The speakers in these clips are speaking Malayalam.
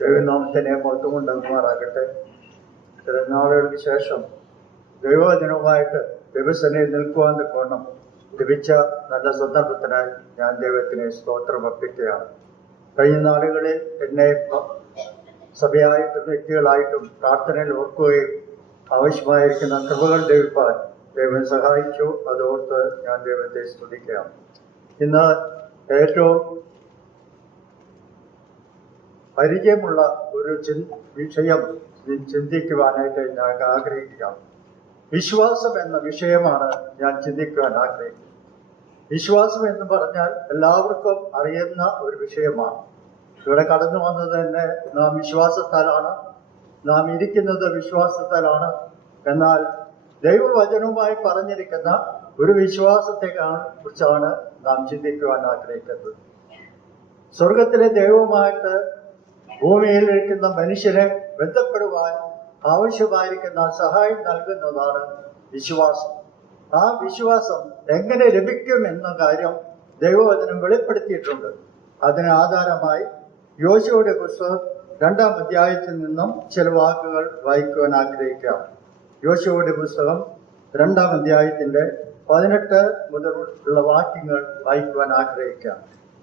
ദൈവനാമത്തിനെ മഹത്വമുണ്ടാകുമാറാകട്ടെ. ഇത്ര നാളുകൾക്ക് ശേഷം ദൈവവചനവുമായിട്ട് ദൈവസേനയിൽ നിൽക്കുവാൻ തക്കവണ്ണം ലഭിച്ച നല്ല സന്ദർഭത്തിനായി ഞാൻ ദൈവത്തിന് സ്തോത്രം അർപ്പിക്കുകയാണ്. കഴിഞ്ഞ നാളുകളിൽ എന്നെ സഭയായിട്ടും വ്യക്തികളായിട്ടും പ്രാർത്ഥനയിൽ ഓർക്കുകയും ആവശ്യമായിരിക്കുന്ന കൃപകൾ ലഭിക്കാൻ ദൈവം സഹായിച്ചു. അതോർത്ത് ഞാൻ ദൈവത്തെ സ്തുതിക്കുകയാണ്. ഇന്ന് ഏറ്റവും പരിചയമുള്ള ഒരു വിഷയം ചിന്തിക്കുവാനായിട്ട് ഞാൻ ആഗ്രഹിക്കുകയാണ്. വിശ്വാസം എന്ന വിഷയമാണ് ഞാൻ ചിന്തിക്കുവാൻ ആഗ്രഹിക്കുന്നത്. വിശ്വാസം എന്ന് പറഞ്ഞാൽ എല്ലാവർക്കും അറിയുന്ന ഒരു വിഷയമാണ്. ഇവിടെ കടന്നു വന്നത് തന്നെ നാം വിശ്വാസത്താലാണ്, നാം ഇരിക്കുന്നത് വിശ്വാസത്താലാണ്. എന്നാൽ ദൈവവചനവുമായി പറഞ്ഞിരിക്കുന്ന ഒരു വിശ്വാസത്തെ കുറിച്ചാണ് നാം ചിന്തിക്കുവാൻ ആഗ്രഹിക്കുന്നത്. സ്വർഗത്തിലെ ദൈവവുമായിട്ട് ഭൂമിയിൽ ഇരിക്കുന്ന മനുഷ്യരെ ബന്ധപ്പെടുവാൻ ആവശ്യമായിരിക്കുന്ന സഹായം നൽകുന്നതാണ് വിശ്വാസം. ആ വിശ്വാസം എങ്ങനെ ലഭിക്കും എന്ന കാര്യം ദൈവവചനം വെളിപ്പെടുത്തിയിട്ടുണ്ട്. അതിന് ആധാരമായി യോശുവയുടെ പുസ്തകം 2-ാം അധ്യായത്തിൽ നിന്നും ചില വാക്കുകൾ വായിക്കുവാൻ ആഗ്രഹിക്കാം. യോശുവയുടെ പുസ്തകം 2-ാം അധ്യായത്തിന്റെ 18 മുതലുള്ള വാക്യങ്ങൾ വായിക്കുവാൻ ആഗ്രഹിക്കാം.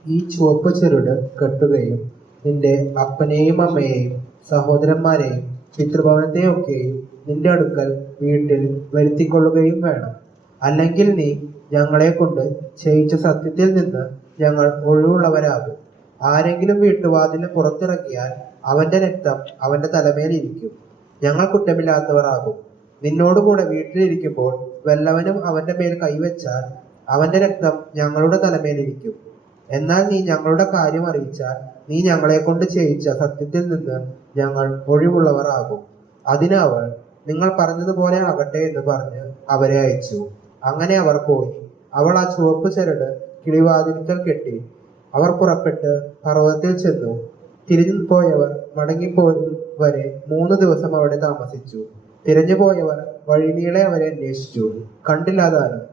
ഈ ചുവപ്പ് ചുരുട് കെട്ടുകയും നിന്റെ അപ്പനെയും അമ്മയെയും സഹോദരന്മാരെയും പിതൃഭവനത്തെയൊക്കെയും നിന്റെ അടുക്കൽ വീട്ടിൽ വരുത്തിക്കൊള്ളുകയും വേണം. അല്ലെങ്കിൽ നീ ഞങ്ങളെ കൊണ്ട് ചെയ്യിച്ച സത്യത്തിൽ നിന്ന് ഞങ്ങൾ ഒഴിവുള്ളവരാകും. ആരെങ്കിലും വീട്ടുവാതിന് പുറത്തിറങ്ങിയാൽ അവന്റെ രക്തം അവന്റെ തലമേലിരിക്കും. ഞങ്ങൾ കുറ്റമില്ലാത്തവർ ആകും. നിന്നോടുകൂടെ വീട്ടിലിരിക്കുമ്പോൾ വല്ലവനും അവന്റെ മേൽ കൈവച്ചാൽ അവന്റെ രക്തം ഞങ്ങളുടെ തലമേലിരിക്കും. എന്നാൽ നീ ഞങ്ങളുടെ കാര്യം അറിയിച്ചാൽ നീ ഞങ്ങളെ കൊണ്ട് ചെയ്യിച്ച സത്യത്തിൽ നിന്ന് ഞങ്ങൾ ഒഴിവുള്ളവർ ആകും. അതിന് അവൾ, നിങ്ങൾ പറഞ്ഞതുപോലെ ആകട്ടെ എന്ന് പറഞ്ഞ് അവരെ അയച്ചു. അങ്ങനെ അവർ പോയി. അവൾ ആ ചുവപ്പ് ചരട് കിളിവാതിൽക്കൽ കെട്ടി. അവർ പുറപ്പെട്ട് പർവ്വതത്തിൽ ചെന്നു. തിരിഞ്ഞു പോയവർ മടങ്ങിപ്പോരും വരെ 3 ദിവസം അവിടെ താമസിച്ചു. തിരഞ്ഞു പോയവർ വഴിനീളെ അവരെ അന്വേഷിച്ചു, കണ്ടില്ലാതാനും.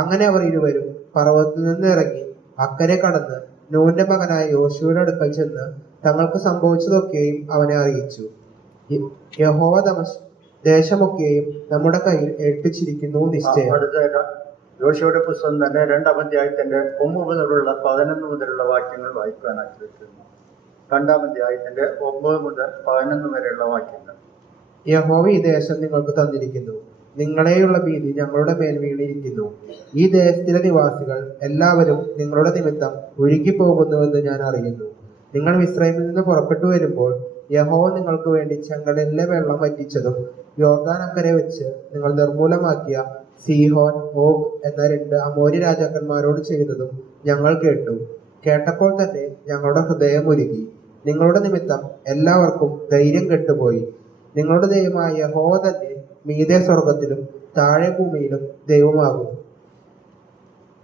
അങ്ങനെ അവർ ഇരുവരും പർവ്വതത്തിൽ നിന്ന് ഇറങ്ങി അക്കരെ കടന്ന് നൂന്റെ മകനായ യോശുവയുടെ അടുക്കൽ ചെന്ന് തങ്ങൾക്ക് സംഭവിച്ചതൊക്കെയും അവനെ അറിയിച്ചു. യഹോവ ദേശമൊക്കെയും നമ്മുടെ കയ്യിൽ ഏൽപ്പിച്ചിരിക്കുന്നു നിശ്ചയം. യോശുവയുടെ പുസ്തകം തന്നെ 2-ാം അധ്യായത്തിന്റെ 9 മുതലുള്ള 11 മുതലുള്ള വാക്യങ്ങൾ വായിക്കുവാൻ ആഗ്രഹിക്കുന്നു. 2-ാം അധ്യായത്തിന്റെ 9 മുതൽ 11 വരെയുള്ള വാക്യങ്ങൾ. യഹോവ ഈ ദേശം നിങ്ങൾക്ക് തന്നിരിക്കുന്നു. നിങ്ങളെയുള്ള ഭീതി ഞങ്ങളുടെ മേൽ വീണിരിക്കുന്നു. ഈ ദേശത്തിലെ നിവാസികൾ എല്ലാവരും നിങ്ങളുടെ നിമിത്തം ഉരുകിപ്പോകുന്നുവെന്ന് ഞാൻ അറിയുന്നു. നിങ്ങൾ മിസ്രയീമിൽ നിന്ന് പുറപ്പെട്ടു വരുമ്പോൾ യഹോവ നിങ്ങൾക്ക് വേണ്ടി ചെങ്കടലിലെ വെള്ളം വറ്റിച്ചതും യോർദാൻ അക്കരെ വെച്ച് നിങ്ങൾ നിർമൂലമാക്കിയ സീഹോൻ, ഓഗ് എന്ന 2 അമോരി രാജാക്കന്മാരോട് ചെയ്തതും ഞങ്ങൾ കേട്ടു. കേട്ടപ്പോൾ തന്നെ ഞങ്ങളുടെ ഹൃദയം ഉരുകി. നിങ്ങളുടെ നിമിത്തം എല്ലാവർക്കും ധൈര്യം കെട്ടുപോയി. നിങ്ങളുടെ ദൈവമായ യഹോവ തന്നെ മീതെ സ്വർഗത്തിലും താഴെ ഭൂമിയിലും ദൈവമാകുന്നു.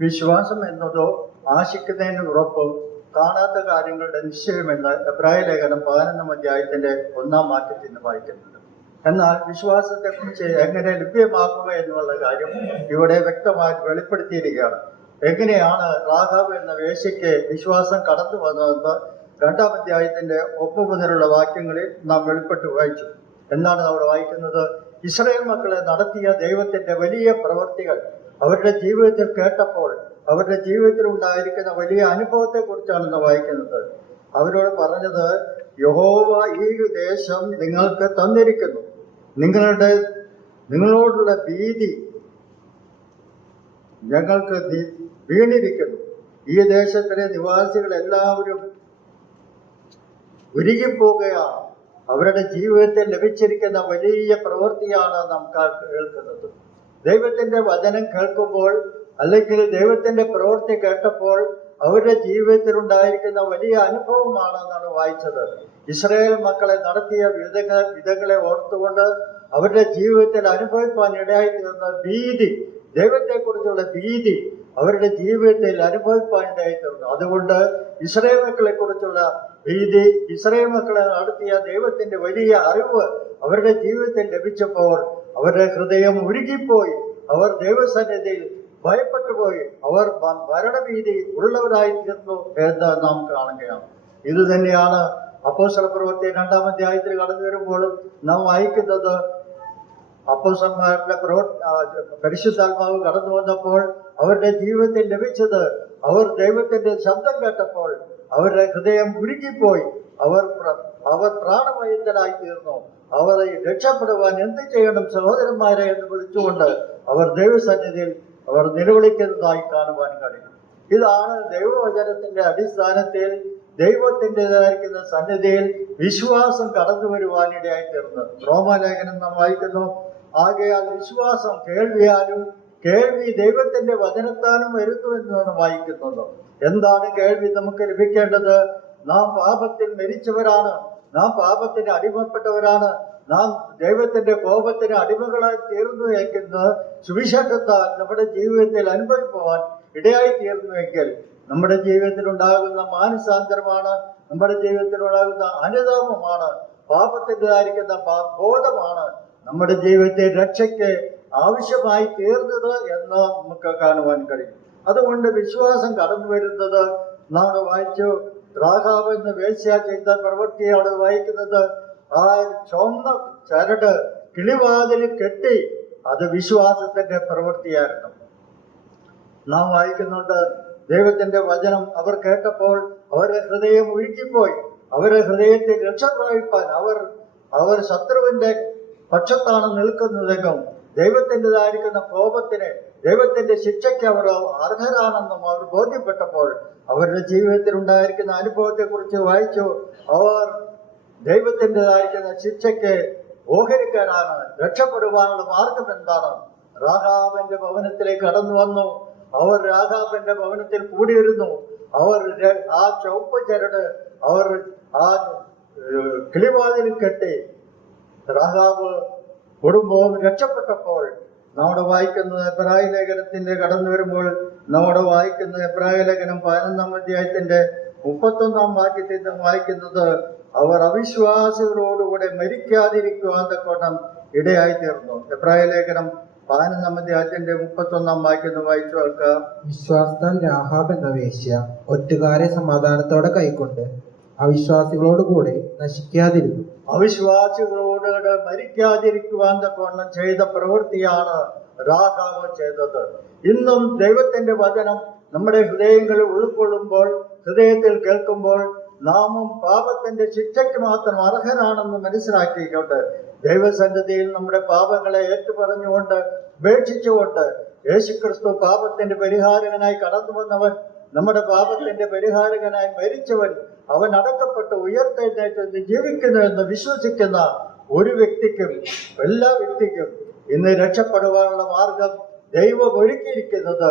വിശ്വാസം എന്നതോ ആശിക്കുന്നതിന് ഉറപ്പ്, കാണാത്ത കാര്യങ്ങളുടെ നിശ്ചയമെന്ന് എബ്രായ ലേഖനം 11-ാം അധ്യായത്തിന്റെ 1-ാം വാക്യത്തിൽ നിന്ന് വായിക്കുന്നുണ്ട്. എന്നാൽ വിശ്വാസത്തെക്കുറിച്ച് എങ്ങനെ ലഭ്യമാക്കുക എന്നുള്ള കാര്യം ഇവിടെ വ്യക്തമായിട്ട് വെളിപ്പെടുത്തിയിരിക്കുകയാണ്. എങ്ങനെയാണ് റാഹാബ് എന്ന വേശ്യയ്ക്ക് വിശ്വാസം കടന്നു വന്നതെന്ന് 2-ാം അധ്യായത്തിന്റെ 9 മുതലുള്ള വാക്യങ്ങളിൽ നാം വെളിപ്പെട്ട് വായിച്ചു. എന്താണ് അവിടെ വായിക്കുന്നത്? ഇസ്രായേൽ മക്കളെ നടത്തിയ ദൈവത്തിന്റെ വലിയ പ്രവൃത്തികൾ അവരുടെ ജീവിതത്തിൽ കേട്ടപ്പോൾ അവരുടെ ജീവിതത്തിൽ ഉണ്ടായിരിക്കുന്ന വലിയ അനുഭവത്തെ കുറിച്ചാണ് വായിക്കുന്നത്. അവരോട് പറഞ്ഞത്, യഹോവ ഈ ദേശം നിങ്ങൾക്ക് തന്നിരിക്കുന്നു. നിങ്ങളോടുള്ള ഭീതി ഞങ്ങൾക്ക് വീണിരിക്കുന്നു. ഈ ദേശത്തിലെ നിവാസികൾ എല്ലാവരും ഉരുകിപ്പോകുകയാണ്. അവരുടെ ജീവിതത്തിൽ ലഭിച്ചിരിക്കുന്ന വലിയ പ്രവൃത്തിയാണ് നാം കേൾക്കുന്നത്. ദൈവത്തിന്റെ വചനം കേൾക്കുമ്പോൾ അല്ലെങ്കിൽ ദൈവത്തിന്റെ പ്രവൃത്തി കേട്ടപ്പോൾ അവരുടെ ജീവിതത്തിൽ ഉണ്ടായിരിക്കുന്ന വലിയ അനുഭവമാണ് എന്നാണ് വായിച്ചത്. ഇസ്രായേൽ മക്കളെ നടത്തിയ വിധങ്ങളെ ഓർത്തുകൊണ്ട് അവരുടെ ജീവിതത്തിൽ അനുഭവിക്കാൻ ഇടയായിത്തീർന്ന ഭീതി, ദൈവത്തെക്കുറിച്ചുള്ള ഭീതി അവരുടെ ജീവിതത്തിൽ അനുഭവിക്കാൻ ഇടയായിത്തീർന്നു. അതുകൊണ്ട് ഇസ്രായേൽ മക്കളെ കുറിച്ചുള്ള ഭീതി, ഇസ്രായേൽ മക്കളെ നടത്തിയ ദൈവത്തിന്റെ വലിയ അറിവ് അവരുടെ ജീവിതത്തിൽ ലഭിച്ചപ്പോൾ അവരുടെ ഹൃദയം ഉരുകിപ്പോയി. അവർ ദൈവസന്നിധിയിൽ ഭയപ്പെട്ടുപോയി. അവർ മരണഭീതി ഉള്ളവരായി തീർന്നു എന്ന് നാം കാണുകയാണ്. ഇത് തന്നെയാണ് അപ്പോസ്തലപ്രവൃത്തി 2-ാം അധ്യായത്തിൽ കടന്നു വരുമ്പോഴും നാം വായിക്കുന്നത് അപ്പോസ്തലന്മാരുടെ പരിശുദ്ധാത്മാവ് കടന്നു വന്നപ്പോൾ അവരുടെ ജീവിതത്തിൽ ലഭിച്ചത്, അവർ ദൈവത്തിന്റെ ശബ്ദം കേട്ടപ്പോൾ അവരുടെ ഹൃദയം ഉരുകിപ്പോയി. അവർ പ്രാണഭയത്തിലായി തീർന്നു. അവർ രക്ഷപ്പെടുവാൻ എന്ത് ചെയ്യണം സഹോദരന്മാരെ എന്ന് വിളിച്ചുകൊണ്ട് അവർ ദൈവസന്നിധിയിൽ അവർ നിലവിളിക്കുന്നതായി കാണുവാൻ കഴിയും. ഇതാണ് ദൈവവചനത്തിന്റെ അടിസ്ഥാനത്തിൽ ദൈവത്തിൻ്റെതായിരിക്കുന്ന സന്നിധിയിൽ വിശ്വാസം കടന്നു വരുവാനിടയായി തീർന്നത്. റോമാലേഖനം നാം വായിക്കുന്നു, ആകയാൽ വിശ്വാസം കേൾവിയാലും കേൾവി ദൈവത്തിന്റെ വചനത്താലും വരുന്നു എന്നാണ് വായിക്കുന്നത്. എന്താണ് കേൾവി നമുക്ക് ലഭിക്കേണ്ടത്? നാം പാപത്തിൽ മരിച്ചവരാണ്, നാം പാപത്തിന് അടിമപ്പെട്ടവരാണ്, നാം ദൈവത്തിന്റെ കോപത്തിന് അടിമകളായി തീർന്നു എന്നത് സുവിശേഷത്താൽ നമ്മുടെ ജീവിതത്തിൽ അനുഭവിക്കുവാൻ ഇടയായി തീർന്നുവെങ്കിൽ നമ്മുടെ ജീവിതത്തിൽ ഉണ്ടാകുന്ന മാനസാന്തരമാണ്, നമ്മുടെ ജീവിതത്തിൽ ഉണ്ടാകുന്ന അനുതാപമാണ്, പാപത്തിൻ്റെതായിരിക്കുന്ന ബോധമാണ് നമ്മുടെ ജീവിതത്തെ രക്ഷയ്ക്ക് ആവശ്യമായി തീർന്നത് എന്ന് നമുക്ക് കാണുവാൻ കഴിയും. അതുകൊണ്ട് വിശ്വാസം കടന്നു വരുന്നത് നാം വായിച്ചു. രാഹാബ് എന്ന വേശ്യ ചെയ്ത പ്രവൃത്തിയാണ് വായിക്കുന്നത്. ആ ചുവന്ന ചരട് കിളിവാതിലിൽ കെട്ടി, അത് വിശ്വാസത്തിന്റെ പ്രവൃത്തിയായിരുന്നു. നാം വായിക്കുന്നുണ്ട്, ദൈവത്തിന്റെ വചനം അവർ കേട്ടപ്പോൾ അവരുടെ ഹൃദയം ഉരുക്കിപ്പോയി. അവരുടെ ഹൃദയത്തിൽ രക്ഷ പ്രാപിപ്പാൻ അവർ ശത്രുവിന്റെ പക്ഷത്താണ് നിൽക്കുന്നതെന്നും ദൈവത്തിൻ്റെതായിരിക്കുന്ന കോപത്തിന്, ദൈവത്തിന്റെ ശിക്ഷയ്ക്ക് അവർ അർഹരാണെന്നും അവർ ബോധ്യപ്പെട്ടപ്പോൾ അവരുടെ ജീവിതത്തിൽ ഉണ്ടായിരിക്കുന്ന അനുഭവത്തെക്കുറിച്ച് വായിച്ചു. അവർ ദൈവത്തിൻ്റെതായിരിക്കുന്ന ശിക്ഷയ്ക്ക് ഓഹരിക്കാരാണ്. രക്ഷപ്പെടുവാനുള്ള മാർഗം എന്താണ്? രാഹാബിന്റെ ഭവനത്തിലേക്ക് കടന്നു വന്നു. അവർ രാഹാബിന്റെ ഭവനത്തിൽ കൂടിയിരുന്നു. അവർ ആ ചുവപ്പ് ചരട് അവർ ആ കിളിവാതിലിൽ കെട്ടി രാഹാബ് കുടുംബവും രക്ഷപ്പെട്ടപ്പോൾ നമ്മുടെ വായിക്കുന്നത് എബ്രായ ലേഖനത്തിന്റെ കടന്നു വരുമ്പോൾ നമ്മുടെ വായിക്കുന്ന എബ്രായ ലേഖനം 11-ാം അധ്യായത്തിന്റെ 31-ാം വാക്യത്തിൽ നാം വായിക്കുന്നത്, അവർ അവിശ്വാസികളോടുകൂടെ മരിക്കാതിരിക്കുവാൻ തക്കോണം ഇടയായി തീർന്നു. എബ്രായ ലേഖനം 11-ാം അധ്യായത്തിന്റെ 31-ാം വാക്യം വായിച്ചു കേൾക്കാം. വിശ്വാസത്താൽ രാഹാബ് എന്ന വേശ്യ ഒറ്റുകാരെ സമാധാനത്തോടെ കൈക്കൊണ്ട് അവിശ്വാസികളോടുകൂടെ നശിക്കാതിരുന്നു. അവിശ്വാസികളോട് മരിക്കാതിരിക്കുവാൻ തക്കവണ്ണം ചെയ്ത പ്രവൃത്തിയാണ് രാഹാബ് ചെയ്തത്. ഇന്നും ദൈവത്തിന്റെ വചനം നമ്മുടെ ഹൃദയങ്ങളിൽ ഉൾക്കൊള്ളുമ്പോൾ, ഹൃദയത്തിൽ കേൾക്കുമ്പോൾ നാമും പാപത്തിന്റെ ശിക്ഷയ്ക്ക് മാത്രം അർഹരാണെന്ന് മനസ്സിലാക്കിക്കൊണ്ട് ദൈവസന്നിധിയിൽ നമ്മുടെ പാപങ്ങളെ ഏറ്റുപറഞ്ഞുകൊണ്ട് ഉപേക്ഷിച്ചുകൊണ്ട് യേശുക്രിസ്തു പാപത്തിന്റെ പരിഹാരകനായി കടന്നു വന്നവൻ, നമ്മുടെ പാപത്തിന്റെ പരിഹാരകനായി മരിച്ചവൻ, അവൻ അടക്കപ്പെട്ട് ഉയർത്തെഴുന്നേറ്റ് ജീവിക്കുന്നു എന്ന് വിശ്വസിക്കുന്ന ഒരു വ്യക്തിക്കും, എല്ലാ വ്യക്തിക്കും ഇന്ന് രക്ഷപ്പെടുവാനുള്ള മാർഗം ദൈവം ഒരുക്കിയിരിക്കുന്നത്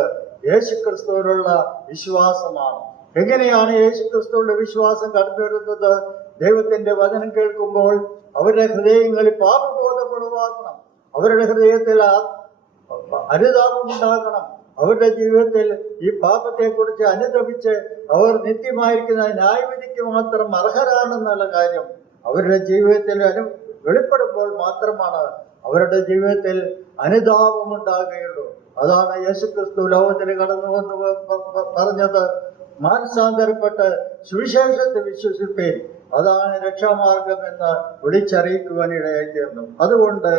യേശുക്രിസ്തുവിനുള്ള വിശ്വാസമാണ്. എങ്ങനെയാണ് യേശുക്രിസ്തുവിന്റെ വിശ്വാസം കടന്നു വരുന്നത്? ദൈവത്തിന്റെ വചനം കേൾക്കുമ്പോൾ അവരുടെ ഹൃദയങ്ങളിൽ പാപബോധം ഉളവാക്കണം, അവരുടെ ഹൃദയത്തിൽ അനുതാപമുണ്ടാകണം, അവരുടെ ജീവിതത്തിൽ ഈ പാപത്തെക്കുറിച്ച് അനുതപിച്ച് അവർ നിത്യമായിരിക്കുന്ന ന്യായവിധിക്ക് മാത്രം അർഹരാണെന്നുള്ള കാര്യം അവരുടെ ജീവിതത്തിൽ വെളിപ്പെടുമ്പോൾ മാത്രമാണ് അവരുടെ ജീവിതത്തിൽ അനുതാപമുണ്ടാകുകയുള്ളൂ. അതാണ് യേശുക്രിസ്തു ലോകത്തിൽ കടന്നു വന്ന് പറഞ്ഞത്, മാനസാന്തരപ്പെട്ട് സുവിശേഷത്തെ വിശ്വസിപ്പീൻ, അതാണ് രക്ഷാമാർഗം എന്ന് വിളിച്ചറിയിക്കുവാൻ ഇടയായി തീർന്നു. അതുകൊണ്ട്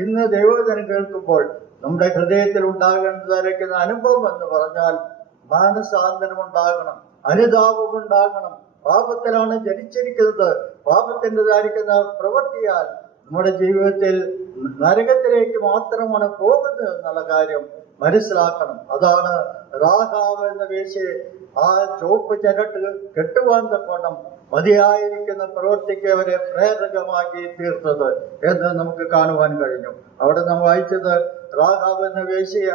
ഇന്ന് ദൈവവചനം കേൾക്കുമ്പോൾ നമ്മുടെ ഹൃദയത്തിൽ ഉണ്ടാകേണ്ടതായിരിക്കുന്ന അനുഭവം എന്ന് പറഞ്ഞാൽ മാനസാന്തരം ഉണ്ടാകണം, അനുതാപം ഉണ്ടാകണം. പാപത്തിലാണ് ജനിച്ചിരിക്കുന്നത്, പാപത്തിൻ്റെതായിരിക്കുന്ന പ്രവൃത്തിയാൽ നമ്മുടെ ജീവിതത്തിൽ നരകത്തിലേക്ക് മാത്രമാണ് പോകുന്നത് എന്നുള്ള കാര്യം മനസ്സിലാക്കണം. അതാണ് രാഹാബ് എന്ന വേശ്യയെ ആ ചുവപ്പ് ചരട്ട് കെട്ടുവാൻ തക്കോണം മതിയായിരിക്കുന്ന പ്രവൃത്തിക്ക് അവരെ പ്രേരകമാക്കി തീർത്തത് എന്ന് നമുക്ക് കാണുവാൻ കഴിഞ്ഞു. അവിടെ നാം വായിച്ചത്, രാഹാബ് എന്ന വേശ്യ,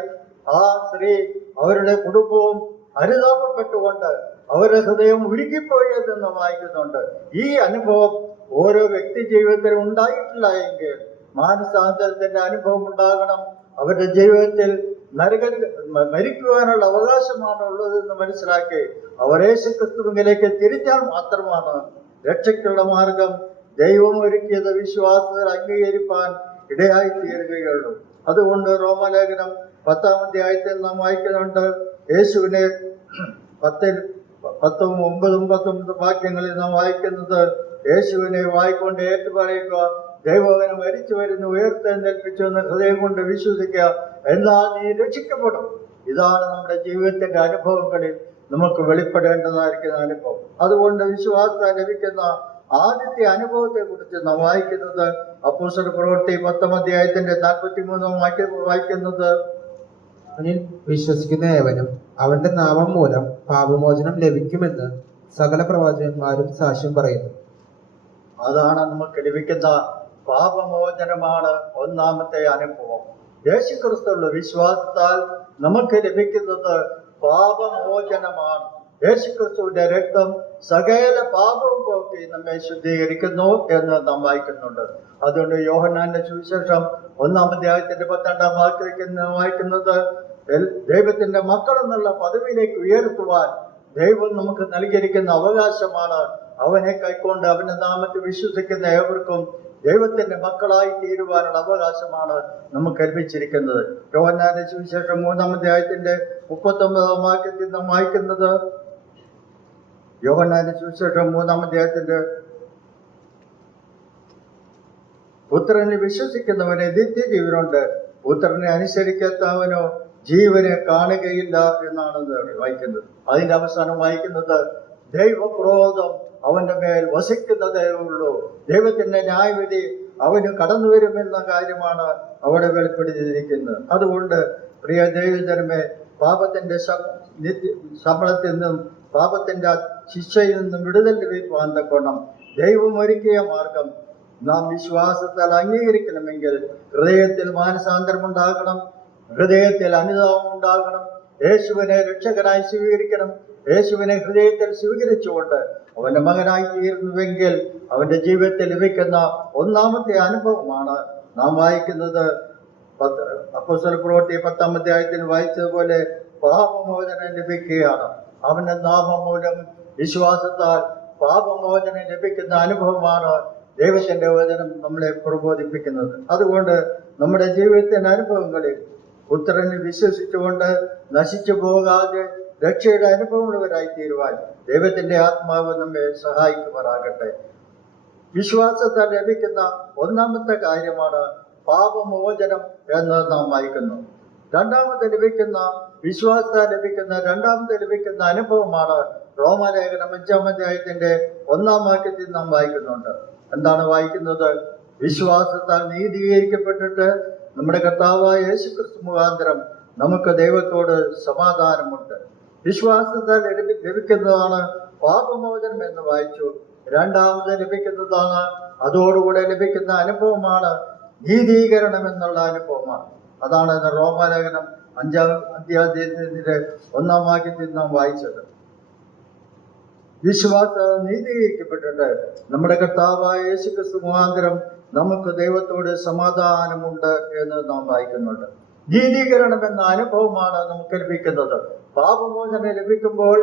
ആ സ്ത്രീ അവരുടെ കുടുംബവും അനുതാപപ്പെട്ടുകൊണ്ട് അവരുടെ ഹൃദയം ഉരുകിപ്പോയതെന്ന് വായിക്കുന്നുണ്ട്. ഈ അനുഭവം ഓരോ വ്യക്തി ജീവിതത്തിൽ ഉണ്ടായിട്ടില്ല എങ്കിൽ മാനസാന്തരത്തിന്റെ അനുഭവം ഉണ്ടാകണം. അവരുടെ ജീവിതത്തിൽ മരിക്കുവാനുള്ള അവകാശമാണ് ഉള്ളതെന്ന് മനസ്സിലാക്കി അവർ യേശുക്രിസ്തുവിലേക്ക് തിരിച്ചാൽ മാത്രമാണ് രക്ഷയ്ക്കുള്ള മാർഗം ദൈവം ഒരുക്കിയത് വിശ്വാസത്തിൽ അംഗീകരിപ്പാൻ ഇടയായി തീരുകയുള്ളൂ. അതുകൊണ്ട് റോമാലേഖനം 10-ാം അധ്യായത്തിൽ നാം വായിക്കുന്നുണ്ട്, യേശുവിനെ 10, 9, 19 വാക്യങ്ങളിൽ നാം വായിക്കുന്നത്, യേശുവിനെ വായിക്കൊണ്ട് ഏറ്റുപറയുക, ദൈവം അവനെ മരിച്ചു വരുന്നു, ഉയർത്തെഴുന്നേൽപ്പിച്ചു എന്ന് ഹൃദയം കൊണ്ട് വിശ്വസിക്കുക, എന്നാൽ നീ രക്ഷിക്കപ്പെടും. ഇതാണ് നമ്മുടെ ജീവിതത്തിന്റെ അനുഭവങ്ങളിൽ നമുക്ക് വെളിപ്പെടേണ്ടതായിരിക്കുന്ന അനുഭവം. അതുകൊണ്ട് വിശ്വാസത്താൽ ലഭിക്കുന്ന ആദ്യത്തെ അനുഭവത്തെ കുറിച്ച് നാം വായിക്കുന്നത് അപ്പോസ്തല പ്രവൃത്തി 10-ാം അധ്യായത്തിന്റെ 43-ാം വാക്യം വായിക്കുന്നത്, അവനിൽ വിശ്വസിക്കുന്ന ഏവനും അവന്റെ നാമം മൂലം പാപമോചനം ലഭിക്കുമെന്ന് സകല പ്രവാചകന്മാരും സാക്ഷ്യം പറയുന്നു. അതാണ് നമുക്ക് ലഭിക്കുന്ന പാപമോചനമാണ് ഒന്നാമത്തെ അനുഭവം. യേശുക്രിസ്തുവിലുള്ള വിശ്വാസത്താൽ നമുക്ക് ലഭിക്കുന്നത് പാപമോചനമാണ്. യേശുക്രിസ്തുവിന്റെ രക്തം സകല പാപവും പോക്കി നമ്മെ ശുദ്ധീകരിക്കുന്നു എന്ന് നാം വായിക്കുന്നുണ്ട്. അതുകൊണ്ട് യോഹന്നാന്റെ സുവിശേഷം 1-ാം അധ്യായത്തിന്റെ 12-ാം വാക്യത്തിൽ വായിക്കുന്നത്, ദൈവത്തിന്റെ മക്കൾ എന്നുള്ള പദവിയിലേക്ക് ഉയർത്തുവാൻ ദൈവം നമുക്ക് നൽകിയിരിക്കുന്ന അവകാശമാണ്. അവനെ കൈക്കൊണ്ട് അവന്റെ നാമത്തിൽ വിശ്വസിക്കുന്ന ഏവർക്കും ദൈവത്തിന്റെ മക്കളായി തീരുവാനുള്ള അവകാശമാണ് നമുക്ക് ലഭിച്ചിരിക്കുന്നത്. യോഹന്നാന്റെ സുവിശേഷം 3-ാം അധ്യായത്തിന്റെ 39-ാം വാക്യത്തിൽ നാം വായിക്കുന്നത്, യോഹന്നാന്റെ സുവിശേഷം 3-ാം അധ്യായത്തിന്റെ, പുത്രനിൽ വിശ്വസിക്കുന്നവനെ നിത്യജീവനുണ്ട്, പുത്രനെ അനുസരിക്കാത്തവനോ ജീവനെ കാണുകയില്ല എന്നാണ് വായിക്കുന്നത്. അതിന്റെ അവസാനം വായിക്കുന്നത്, ദൈവക്രോധം അവന്റെ മേൽ വസിക്കുന്നതേ ഉള്ളൂ, ദൈവത്തിന്റെ ന്യായവിധി അവന് കടന്നു വരുമെന്ന കാര്യമാണ് അവിടെ വെളിപ്പെടുത്തിയിരിക്കുന്നത്. അതുകൊണ്ട് പ്രിയ ദൈവജനമേ, പാപത്തിന്റെ ശമ്പളത്തിൽ നിന്നും പാപത്തിന്റെ ശിക്ഷയിൽ നിന്നും വിടുതൽ ലഭിക്കുവാൻ തക്കോണം ദൈവം ഒരുക്കിയ മാർഗം നാം വിശ്വാസത്താൽ അംഗീകരിക്കണമെങ്കിൽ ഹൃദയത്തിൽ മാനസാന്തരം ഉണ്ടാകണം, ഹൃദയത്തിൽ അനുതാപം ഉണ്ടാകണം, യേശുവിനെ രക്ഷകനായി സ്വീകരിക്കണം. യേശുവിനെ ഹൃദയത്തിൽ സ്വീകരിച്ചുകൊണ്ട് അവന്റെ മകനായി തീർന്നുവെങ്കിൽ അവന്റെ ജീവിതത്തിൽ ലഭിക്കുന്ന ഒന്നാമത്തെ അനുഭവമാണ് നാം വായിക്കുന്നത്. അപ്പോസ്തല പ്രവൃത്തി 10-ാം അധ്യായത്തിൽ വായിച്ചതുപോലെ പാപമോചനം ലഭിക്കുകയാണ്. അവന്റെ നാമം മൂലം വിശ്വാസത്താൽ പാപമോചനം ലഭിക്കുന്ന അനുഭവമാണ് ദൈവത്തിന്റെ വചനം നമ്മളെ പ്രബോധിപ്പിക്കുന്നത്. അതുകൊണ്ട് നമ്മുടെ ജീവിതത്തിന്റെ അനുഭവങ്ങളിൽ പുത്രനിൽ വിശ്വസിച്ചുകൊണ്ട് നശിച്ചു പോകാതെ രക്ഷയുടെ അനുഭവമുള്ളവരായി തീരുവാൻ ദൈവത്തിന്റെ ആത്മാവ് നമ്മെ സഹായിക്കുമാറാകട്ടെ. വിശ്വാസത്താൽ ലഭിക്കുന്ന ഒന്നാമത്തെ കാര്യമാണ് പാപമോചനം എന്ന് നാം വായിക്കുന്നു. രണ്ടാമത്തെ ലഭിക്കുന്ന അനുഭവമാണ് റോമാലേഖനം 5-ാം അധ്യായത്തിന്റെ 1-ാം വാക്യത്തിൽ നാം വായിക്കുന്നുണ്ട്. എന്താണ് വായിക്കുന്നത്? വിശ്വാസത്താൽ നീതീകരിക്കപ്പെട്ടിട്ട് നമ്മുടെ കർത്താവായ യേശുക്രിസ്തു മുഖാന്തരം നമുക്ക് ദൈവത്തോട് സമാധാനമുണ്ട്. വിശ്വാസത്താൽ ലഭിക്കുന്നതാണ് പാപമോചനം എന്ന് വായിച്ചു. രണ്ടാമത് ലഭിക്കുന്നതാണ്, അതോടുകൂടെ ലഭിക്കുന്ന അനുഭവമാണ് നീതീകരണം എന്നുള്ള അനുഭവമാണ്. അതാണ് റോമാലേഖനം 5-ാം അധ്യായത്തിന്റെ 1-ാം വാക്യത്തിൽ നാം വായിച്ചത്. വിശ്വാസം നീതീകരിക്കപ്പെട്ടിട്ട് നമ്മുടെ കർത്താവായ യേശുക്രിസ്തു മുഖാന്തരം നമുക്ക് ദൈവത്തോട് സമാധാനമുണ്ട് എന്ന് നാം വായിക്കുന്നുണ്ട്. നീതീകരണം എന്ന അനുഭവമാണ് നമുക്ക് ലഭിക്കുന്നത്. പാപമോചനം ലഭിക്കുമ്പോൾ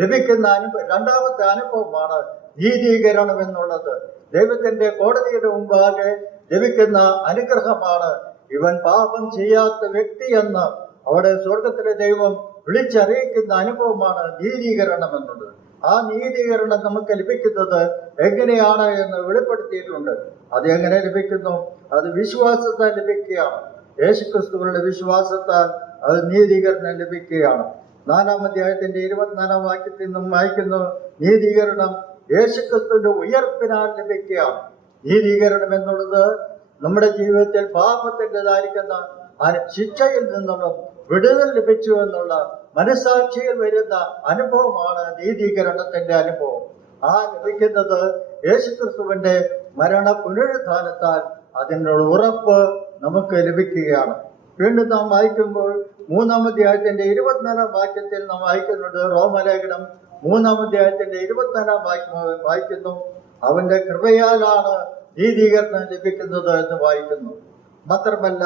ലഭിക്കുന്ന രണ്ടാമത്തെ അനുഭവമാണ് നീതീകരണം എന്നുള്ളത്. ദൈവത്തിന്റെ കോടതിയുടെ മുമ്പാകെ ലഭിക്കുന്ന അനുഗ്രഹമാണ്. ഇവൻ പാപം ചെയ്യാത്ത വ്യക്തി എന്ന് അവിടെ സ്വർഗത്തിലെ ദൈവം വിളിച്ചറിയിക്കുന്ന അനുഭവമാണ് നീതീകരണം എന്നുള്ളത്. ആ നീതീകരണം നമുക്ക് ലഭിക്കുന്നത് എങ്ങനെയാണ് എന്ന് വെളിപ്പെടുത്തിയിട്ടുണ്ട്. അത് എങ്ങനെ ലഭിക്കുന്നു? അത് വിശ്വാസത്താൽ ലഭിക്കുകയാണ്. യേശുക്രിസ്തുവിന്റെ വിശ്വാസത്താൽ അത് നീതീകരണം ലഭിക്കുകയാണ്. 4-ാം അധ്യായത്തിന്റെ 24-ാം വാക്യത്തിൽ നിന്നും വായിക്കുന്നു, നീതീകരണം യേശുക്രിസ്തുവിന്റെ ഉയർപ്പിനാൽ ലഭിക്കുകയാണ്. നീതീകരണം എന്നുള്ളത് നമ്മുടെ ജീവിതത്തിൽ പാപത്തിൻ്റെതായിരിക്കുന്ന ശിക്ഷയിൽ നിന്നുള്ള വിടുതൽ ലഭിച്ചു എന്നുള്ള മനസാക്ഷിയിൽ വരുന്ന അനുഭവമാണ് നീതീകരണത്തിന്റെ അനുഭവം. ആ ലഭിക്കുന്നത് യേശുക്രിസ്തുവിന്റെ മരണ പുനരുത്ഥാനത്താൽ അതിനുള്ള ഉറപ്പ് നമുക്ക് ലഭിക്കുകയാണ്. വീണ്ടും നാം വായിക്കുമ്പോൾ 3-ാം അധ്യായത്തിന്റെ 24-ാം വാക്യത്തിൽ നാം വായിക്കുന്നുണ്ട്. റോമാലേഖനം 3-ാം അധ്യായത്തിന്റെ 24-ാം വായിക്കുന്നു, അവന്റെ കൃപയാലാണ് നീതീകരണം ലഭിക്കുന്നത് എന്ന് വായിക്കുന്നു. മാത്രമല്ല